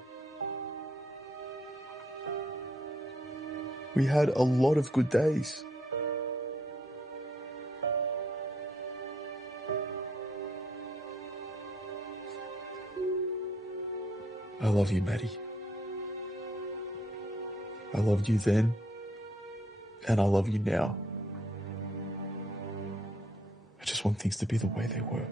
We had a lot of good days. I love you, Maddie. I loved you then, and I love you now. I just want things to be the way they were.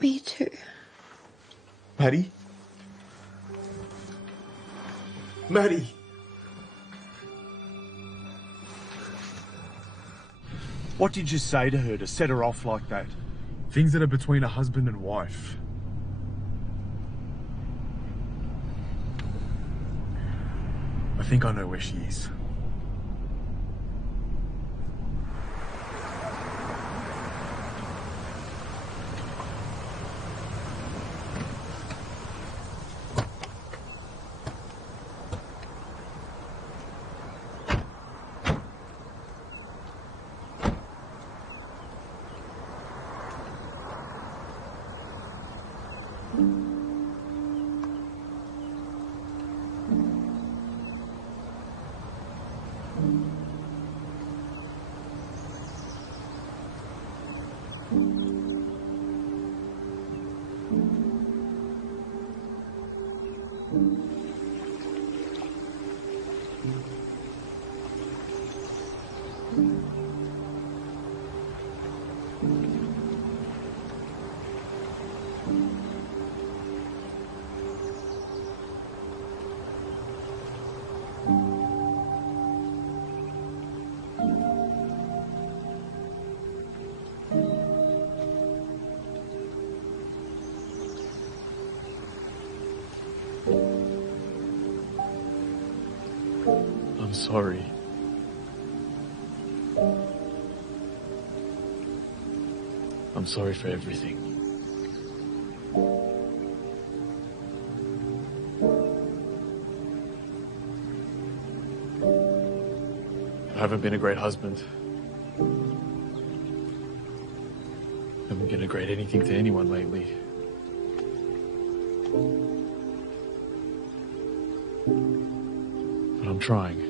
Me too. Maddie? Maddie! What did you say to her to set her off like that? Things that are between a husband and wife. I think I know where she is. I'm sorry. I'm sorry for everything. I haven't been a great husband. I haven't been a great anything to anyone lately. But I'm trying.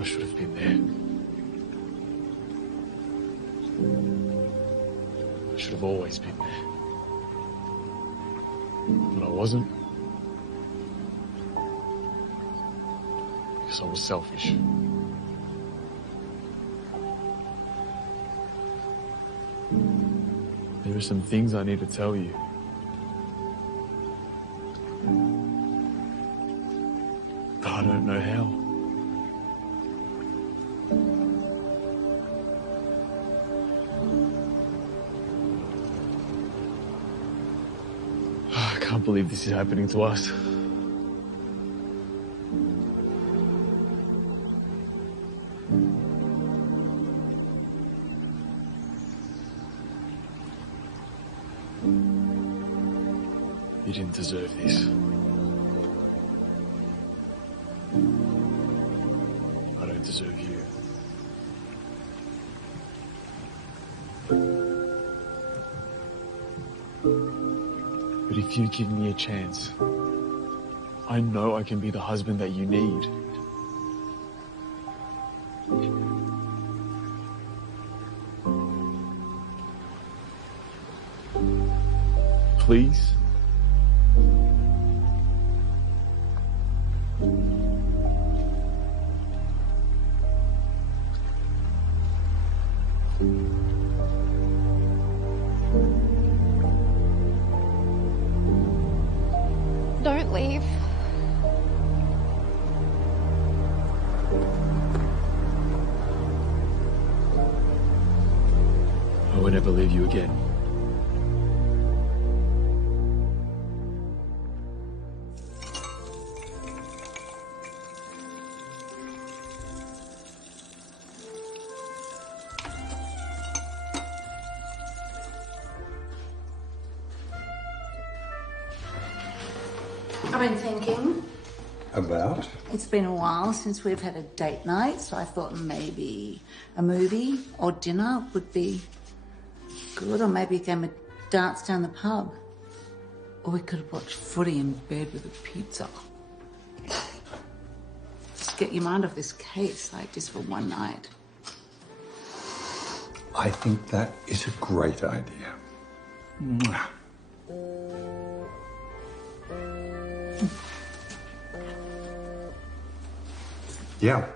I should have been there. I should have always been there. But I wasn't. Because I was selfish. There are some things I need to tell you. But I don't know how. I can't believe this is happening to us. You didn't deserve this. I don't deserve you. But if you give me a chance, I know I can be the husband that you need. Please? Don't leave. I will never leave you again. I've been thinking. About? It's been a while since we've had a date night, so I thought maybe a movie or dinner would be good, or maybe a game of darts down the pub. Or we could have watched footy in bed with a pizza. Just get your mind off this case, like just for one night. I think that is a great idea. Mwah. Yeah.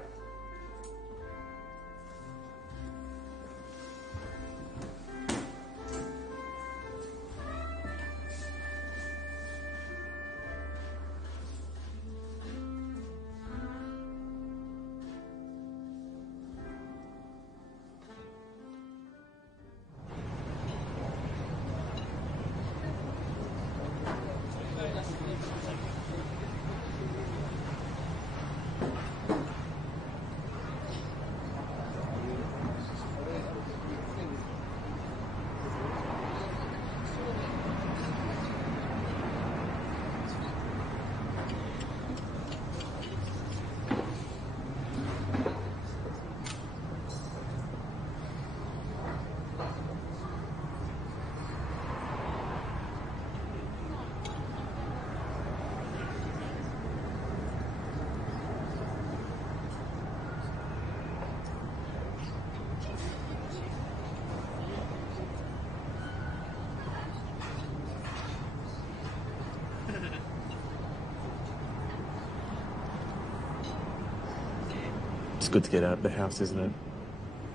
good to get out of the house, isn't it?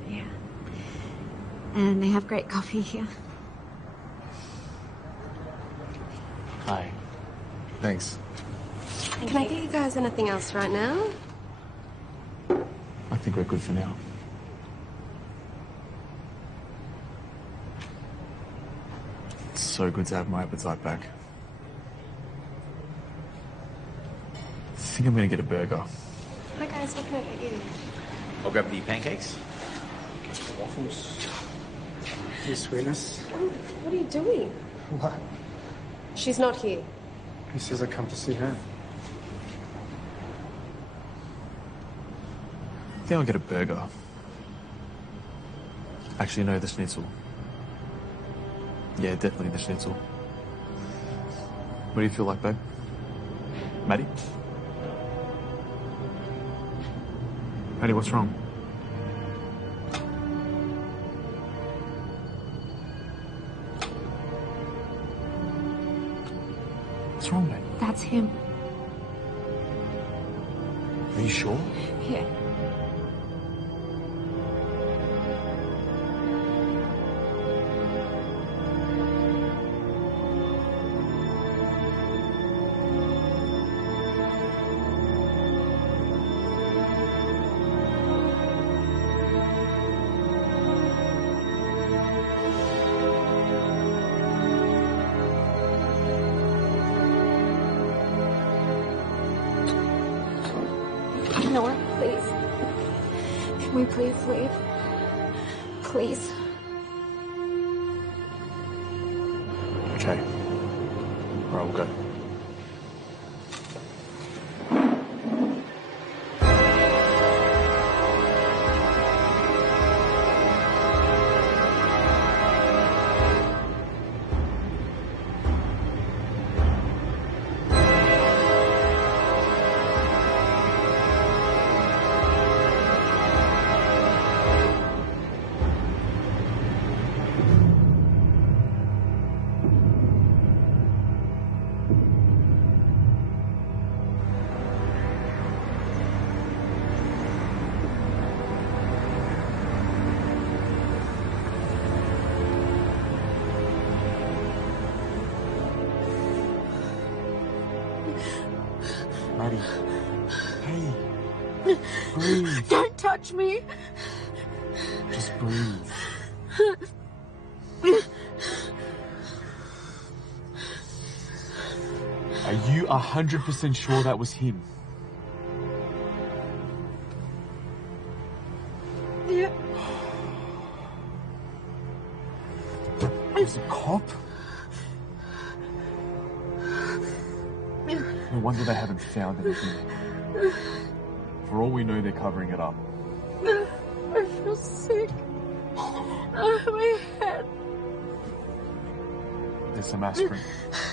Yeah. And they have great coffee here. Hi. Thanks. Can I get you guys anything else right now? I think we're good for now. It's so good to have my appetite back. I think I'm gonna get a burger. Hi guys, what can I get you? I'll grab the pancakes. Waffles. Your sweetness. Oh, what are you doing? What? She's not here. He says I come to see her. I think I'll get a burger. Actually, no, the schnitzel. Yeah, definitely the schnitzel. What do you feel like, babe? Maddie? Maddie, what's wrong? What's wrong, mate? That's him. Are you sure? Yeah. You know what? Please. Can we please leave? Please. Okay. All right, we'll go. Maddie. Hey. Breathe. Don't touch me. Just breathe. Are you 100% sure that was him? Yeah. He's a cop? No wonder they haven't found anything. For all we know, they're covering it up. I feel sick. Oh, my head. There's some aspirin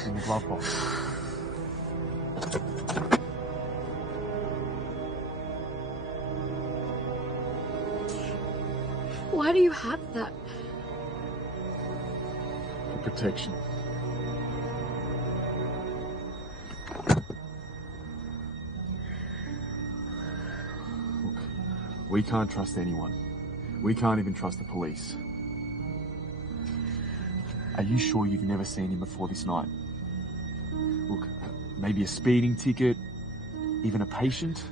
in the glove box. Why do you have that? For protection. Look, we can't trust anyone. We can't even trust the police. Are you sure you've never seen him before this night? Look, maybe a speeding ticket, even a patient?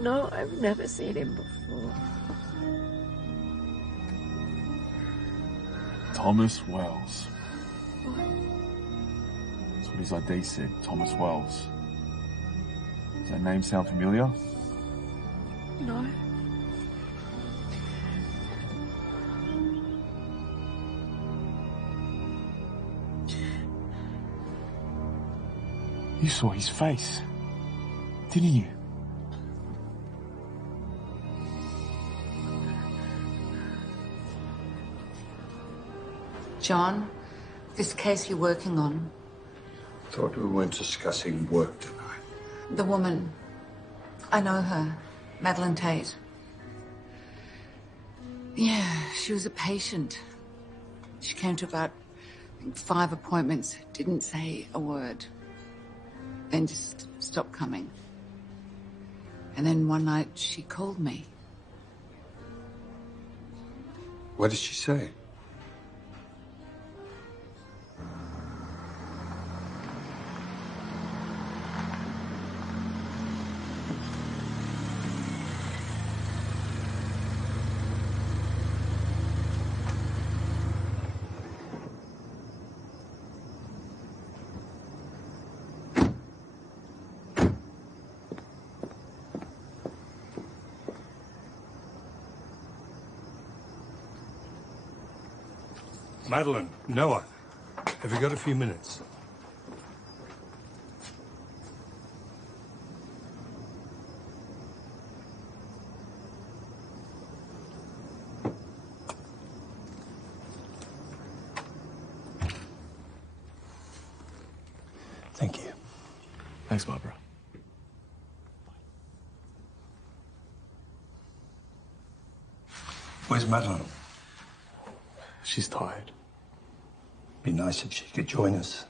No, I've never seen him before. Thomas Wells. That's what his ID said, Thomas Wells. Does that name sound familiar? No. You saw his face, didn't you? John, this case you're working on, Thought we weren't discussing work tonight. the woman, I know her, Madeline Tate. Yeah, she was a patient. She came to about, I think, 5 appointments, didn't say a word. Then just stopped coming. And then one night she called me. What did she say? Madeline, Noah, have you got a few minutes? Thank you. Thanks, Barbara. Where's Madeline? She's tired. Be nice if she could join us.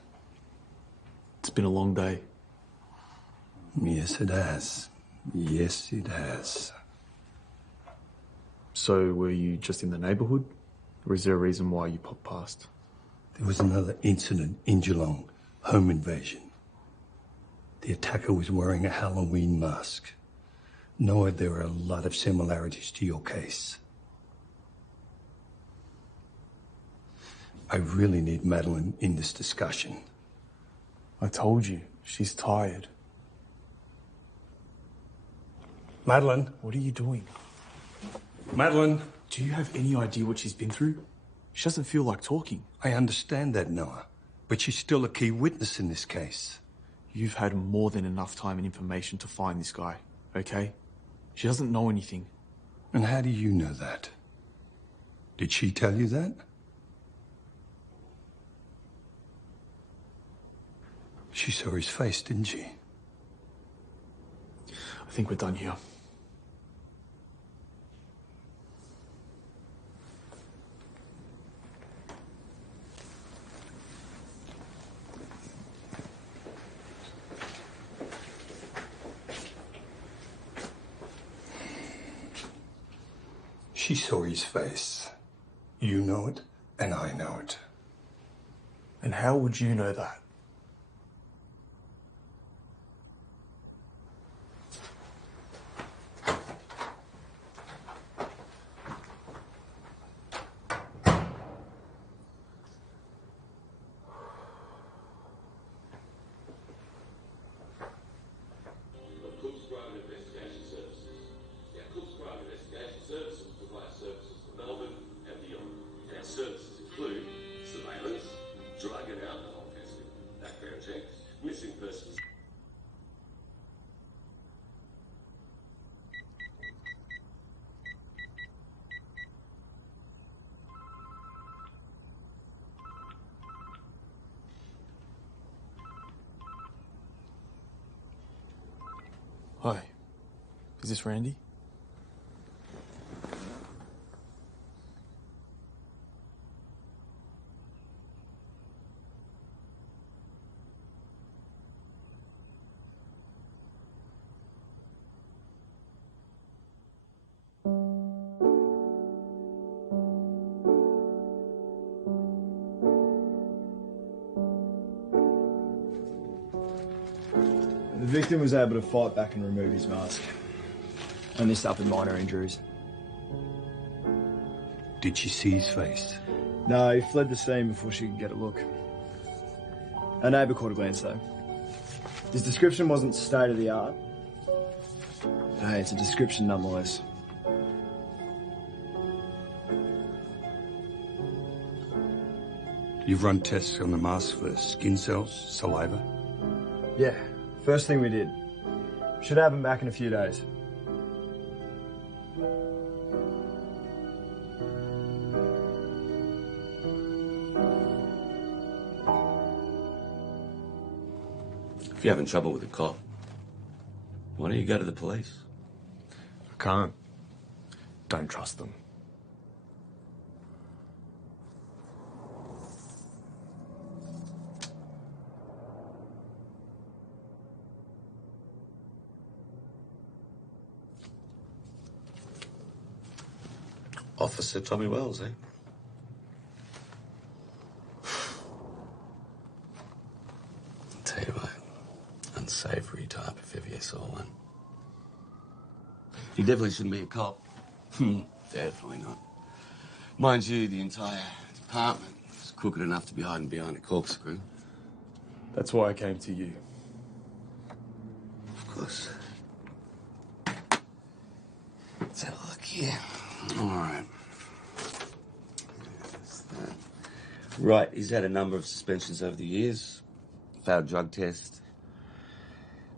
It's been a long day. Yes, it has. Yes, it has. So, were you just in the neighbourhood? Or is there a reason why you popped past? There was another incident in Geelong, home invasion. The attacker was wearing a Halloween mask. Noah, there are a lot of similarities to your case. I really need Madeline in this discussion. I told you, she's tired. Madeline? What are you doing? Madeline? Do you have any idea what she's been through? She doesn't feel like talking. I understand that, Noah, but she's still a key witness in this case. You've had more than enough time and information to find this guy, okay? She doesn't know anything. And how do you know that? Did she tell you that? She saw his face, didn't she? I think we're done here. She saw his face. You know it, and I know it. And how would you know that? Hi. Is this Randy? The victim was able to fight back and remove his mask. Only suffered minor injuries. Did she see his face? No, he fled the scene before she could get a look. Our neighbour caught a glance though. His description wasn't state of the art. But hey, it's a description nonetheless. You've run tests on the mask for skin cells, saliva? Yeah, first thing we did. Should have him back in a few days. If you're having trouble with a cop, why don't you go to the police? I can't. Don't trust them. Officer Tommy Wells, eh? I'll tell you what, unsavoury type if ever you saw one. He definitely shouldn't be a cop. Definitely not. Mind you, the entire department is crooked enough to be hiding behind a corkscrew. That's why I came to you. Of course. Let's have a look here. All right. Right, he's had a number of suspensions over the years. Failed drug test.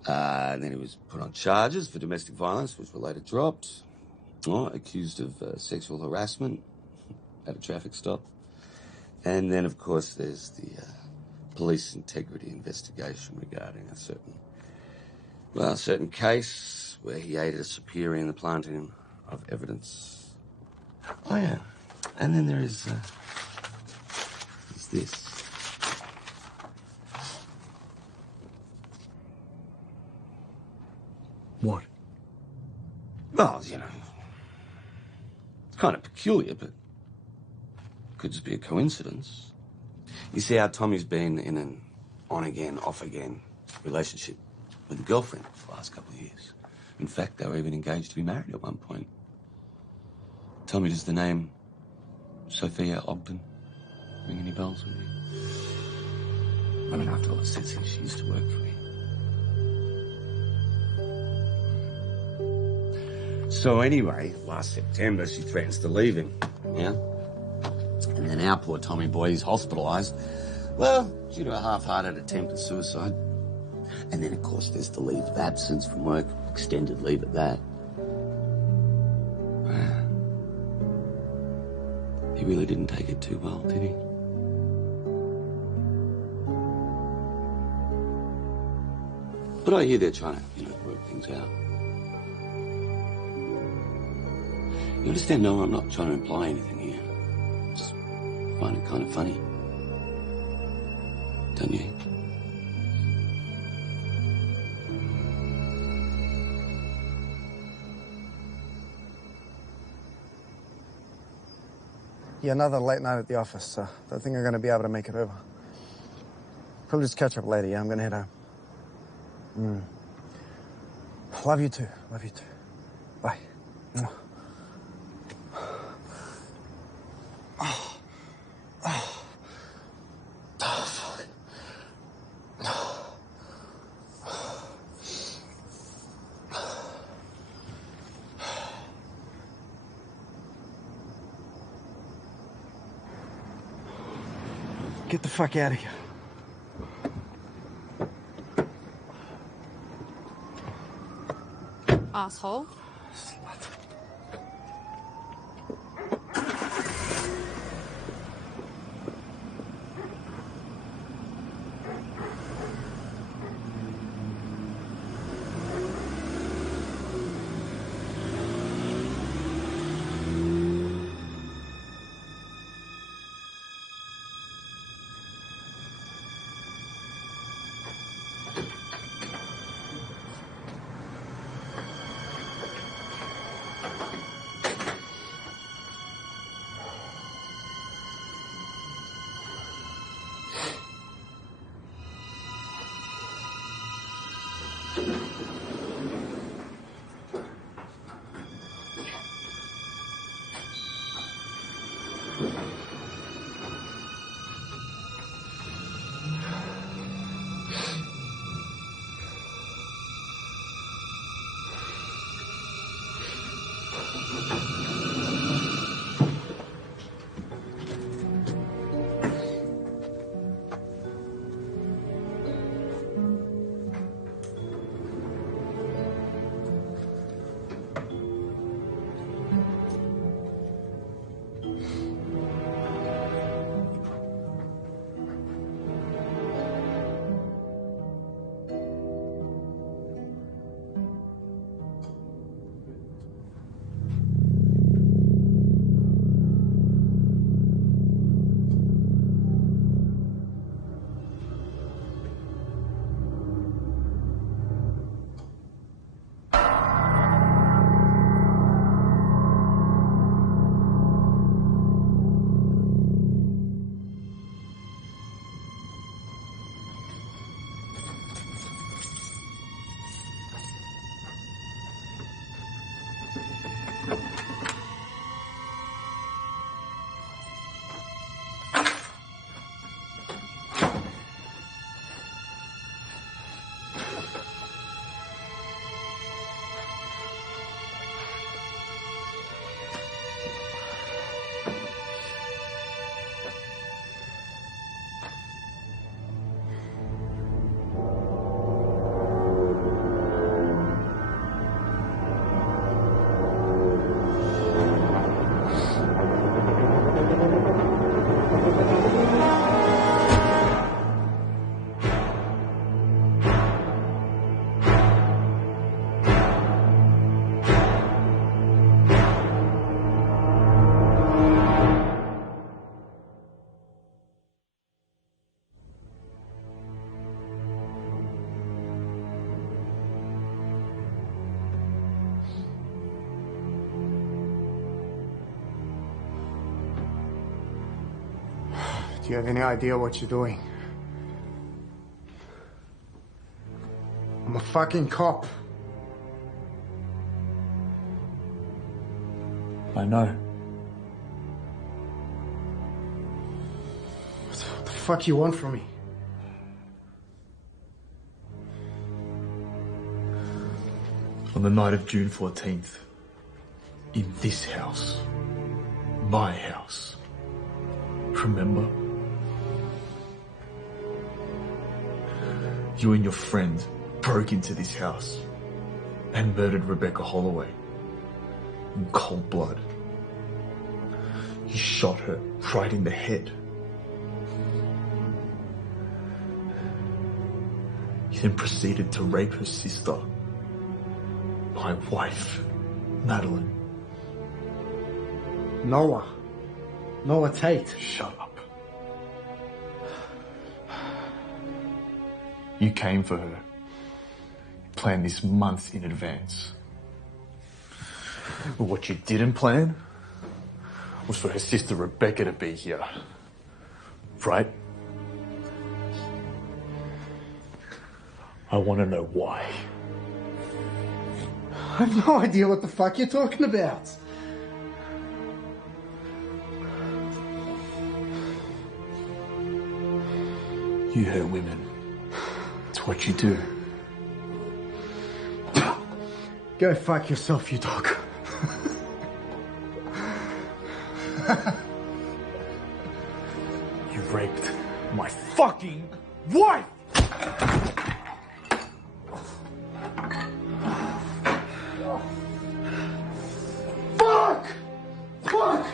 And then he was put on charges for domestic violence, which were later dropped. Accused of sexual harassment at a traffic stop. And then, of course, there's the police integrity investigation regarding a certain case where he aided a superior in the planting of evidence. Oh, yeah. And then there is this. What? Well, you know, it's kind of peculiar, but could just be a coincidence. You see how Tommy's been in an on-again, off-again relationship with a girlfriend for the last couple of years. In fact, they were even engaged to be married at one point. Tommy, does the name Sophia Ogden ring any bells with you? I mean, after all, it's since she used to work for me. So anyway, last September, she threatens to leave him, yeah? And then our poor Tommy boy is hospitalised, well, due to a half-hearted attempt at suicide. And then, of course, there's the leave of absence from work, extended leave at that. He really didn't take it too well, did he? But I hear they're trying to, work things out. You understand? No, I'm not trying to imply anything here. Just find it kind of funny. Don't you? Yeah, another late night at the office, so don't think I'm going to be able to make it over. Probably just catch up later, yeah? I'm going to head home. Love you too. Love you too. Bye. Get the fuck out of here. Asshole. Do you have any idea what you're doing? I'm a fucking cop. I know. What the fuck you want from me? On the night of June 14th, in this house, my house, remember? You and your friend broke into this house and murdered Rebecca Holloway in cold blood. You shot her right in the head. You then proceeded to rape her sister, my wife, Madeline. Noah Tate. Shut up. You came for her. Planned this months in advance. But what you didn't plan was for her sister Rebecca to be here. Right? I want to know why. I have no idea what the fuck you're talking about. You hurt women. It's what you do. Go fuck yourself, you dog. You raped my fucking wife! Fuck! Fuck!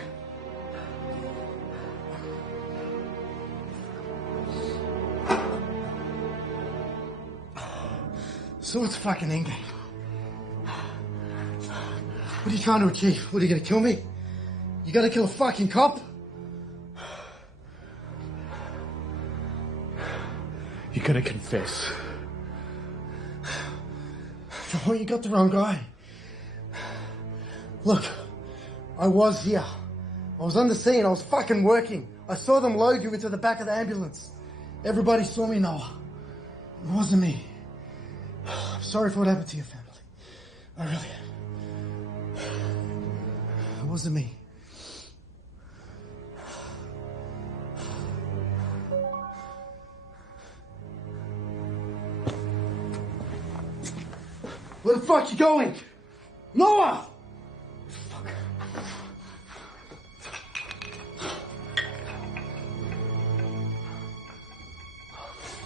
So what's the fucking end game? What are you trying to achieve? What, are you gonna kill me? You gotta kill a fucking cop? You're gonna confess. Oh, you got the wrong guy. Look, I was here. I was on the scene. I was fucking working. I saw them load you into the back of the ambulance. Everybody saw me, Noah. It wasn't me. I'm sorry for what happened to your family. I really am. It wasn't me. Where the fuck you going? Noah! Fuck.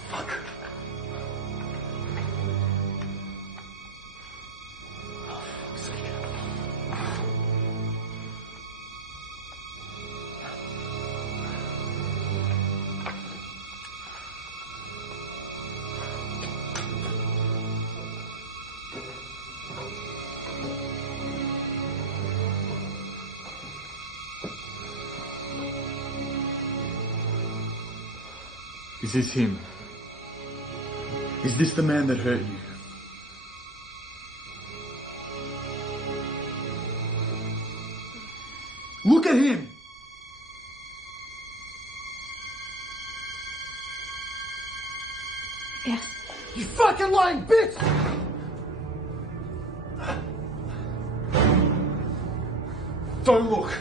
Fuck. Is this him? Is this the man that hurt you? Look at him! Yes. You fucking lying bitch! Don't look!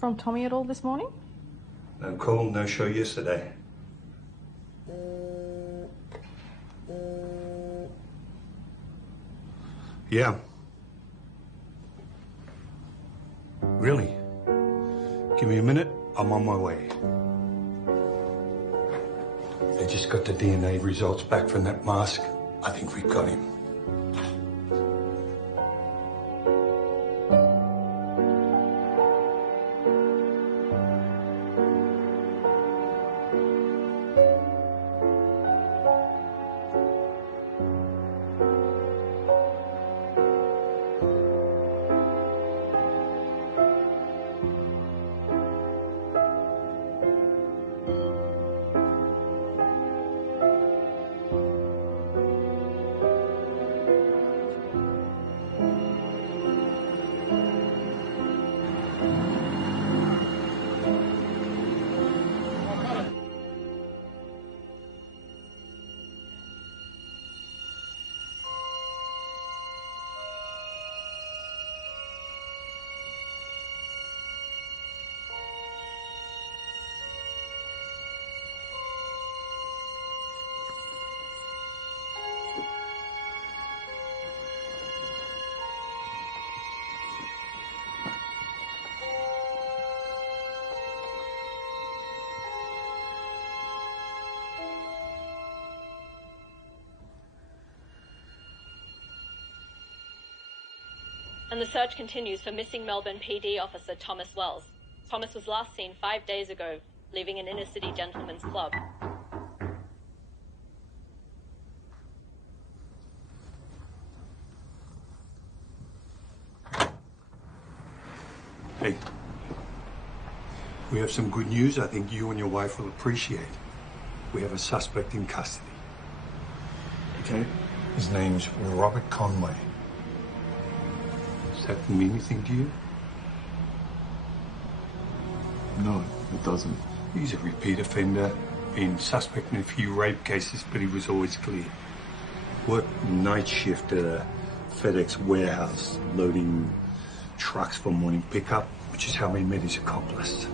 from Tommy at all this morning? No call, no show yesterday. Yeah. Really? Give me a minute, I'm on my way. They just got the DNA results back from that mask. I think we've got him. And the search continues for missing Melbourne PD officer Thomas Wells. Thomas was last seen 5 days ago, leaving an inner-city gentleman's club. Hey, we have some good news I think you and your wife will appreciate. We have a suspect in custody. Okay. His name's Robert Conway. Does that mean anything to you? No, it doesn't. He's a repeat offender, been suspect in a few rape cases, but he was always clear. Worked night shift at a FedEx warehouse, loading trucks for morning pickup, which is how he met his accomplice.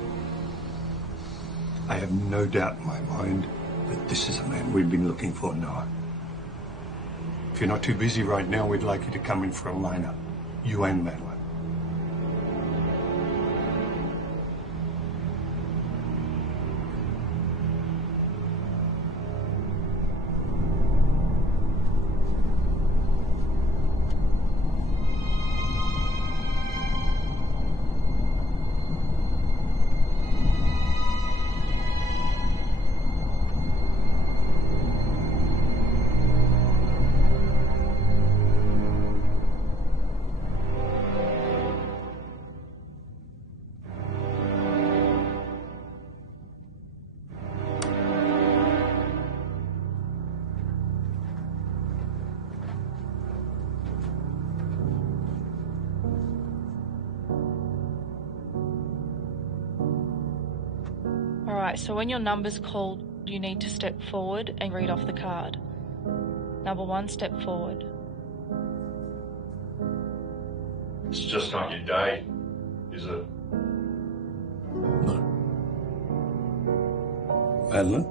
I have no doubt in my mind that this is the man we've been looking for, Noah. If you're not too busy right now, we'd like you to come in for a lineup. You and Madeline. Alright, so when your number's called, you need to step forward and read off the card. Number 1, step forward. It's just not your day, is it? No. Madeline?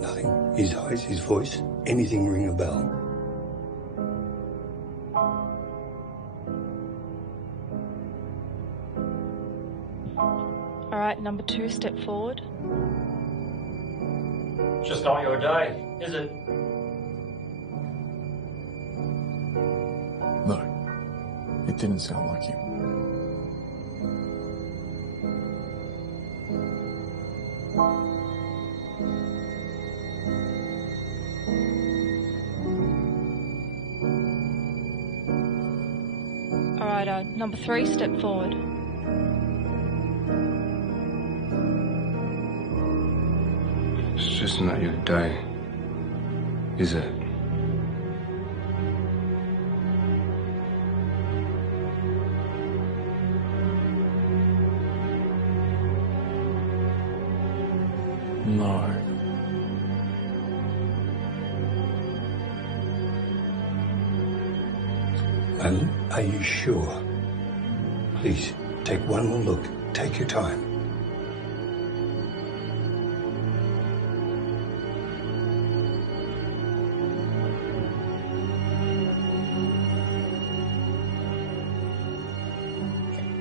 Nothing. His eyes, his voice, anything ring a bell? Alright, number 2, step forward. Just not your day, is it? No. It didn't sound like him. Alright, number 3, step forward. It's just not your day, is it? No. Madeline, are you sure? Please, take one more look. Take your time.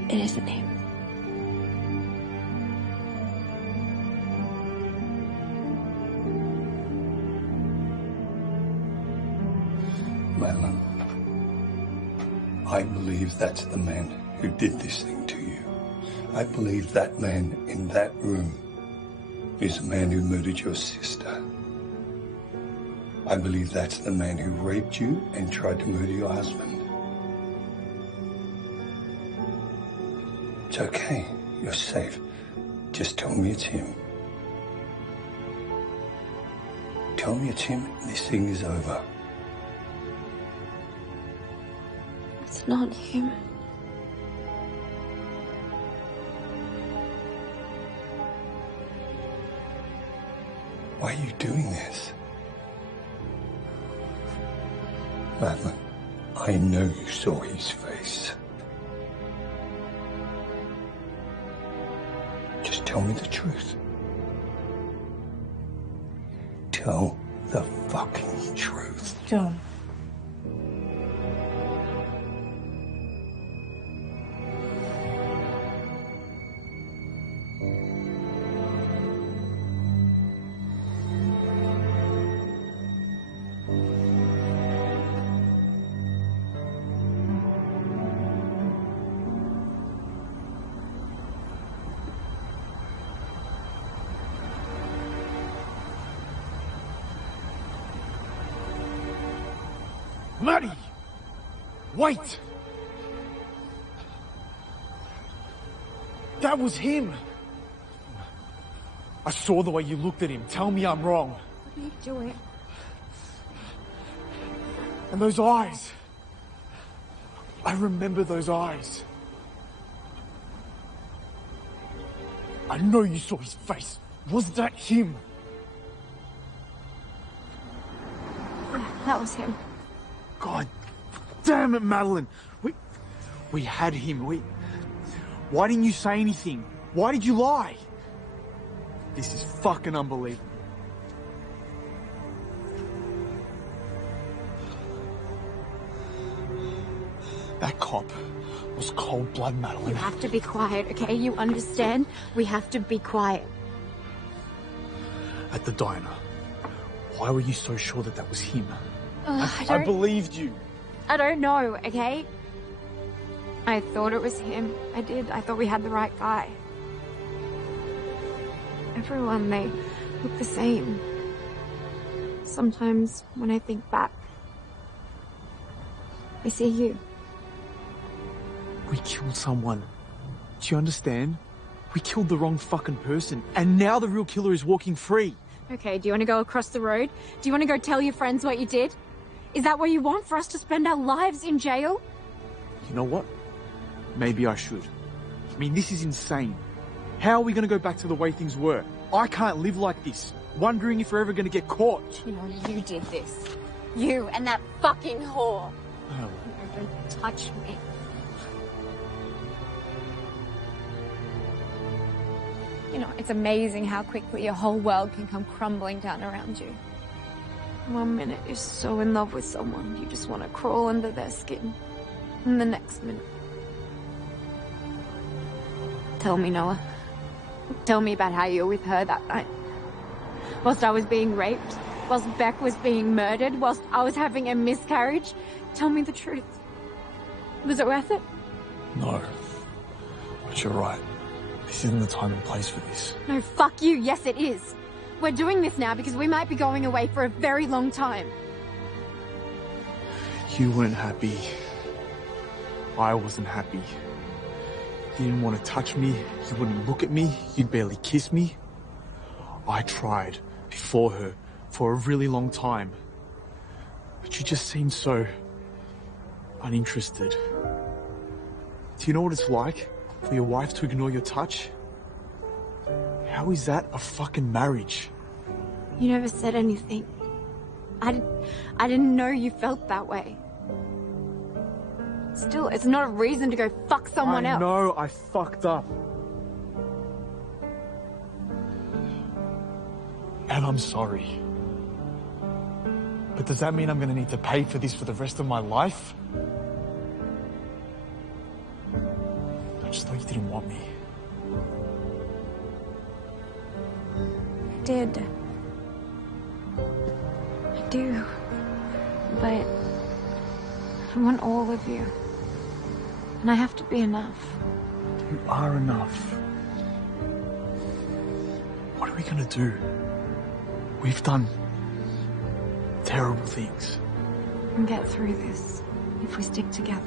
It isn't him. Madeline, I believe that's the man who did this thing to you. I believe that man in that room is the man who murdered your sister. I believe that's the man who raped you and tried to murder your husband. It's okay. You're safe. Just tell me it's him. Tell me it's him, this thing is over. It's not him. Why are you doing this? Madeline, I know you saw his face. Just tell me the truth. Tell the fucking truth. John. Maddie! Wait! That was him! I saw the way you looked at him. Tell me I'm wrong. What are you doing? And those eyes. I remember those eyes. I know you saw his face. Was that him? That was him. God damn it, Madeline. We had him. Why didn't you say anything? Why did you lie? This is fucking unbelievable. That cop was cold blood, Madeline. You have to be quiet, okay? You understand? We have to be quiet. At the diner, why were you so sure that that was him? I believed you. I don't know, okay? I thought it was him. I did. I thought we had the right guy. Everyone, they look the same. Sometimes when I think back, I see you. We killed someone. Do you understand? We killed the wrong fucking person. And now the real killer is walking free. Okay, do you want to go across the road? Do you want to go tell your friends what you did? Is that what you want, for us to spend our lives in jail? You know what? Maybe I should. I mean, this is insane. How are we going to go back to the way things were? I can't live like this, wondering if we're ever going to get caught. You know, you did this. You and that fucking whore. Oh. Don't touch me. You know, it's amazing how quickly your whole world can come crumbling down around you. 1 minute you're so in love with someone, you just want to crawl under their skin. And the next minute... Tell me, Noah. Tell me about how you were with her that night. Whilst I was being raped, whilst Beck was being murdered, whilst I was having a miscarriage. Tell me the truth. Was it worth it? No. But you're right. This isn't the time and place for this. No, fuck you. Yes, it is. We're doing this now because we might be going away for a very long time. You weren't happy. I wasn't happy. You didn't want to touch me. You wouldn't look at me. You'd barely kiss me. I tried before her for a really long time. But you just seemed so uninterested. Do you know what it's like for your wife to ignore your touch? How is that a fucking marriage? You never said anything. I didn't know you felt that way. Still, it's not a reason to go fuck someone else. I know I fucked up. And I'm sorry. But does that mean I'm gonna need to pay for this for the rest of my life? I just thought you didn't want me. I did. I do. But I want all of you. And I have to be enough. You are enough. What are we gonna do? We've done terrible things. We can get through this if we stick together.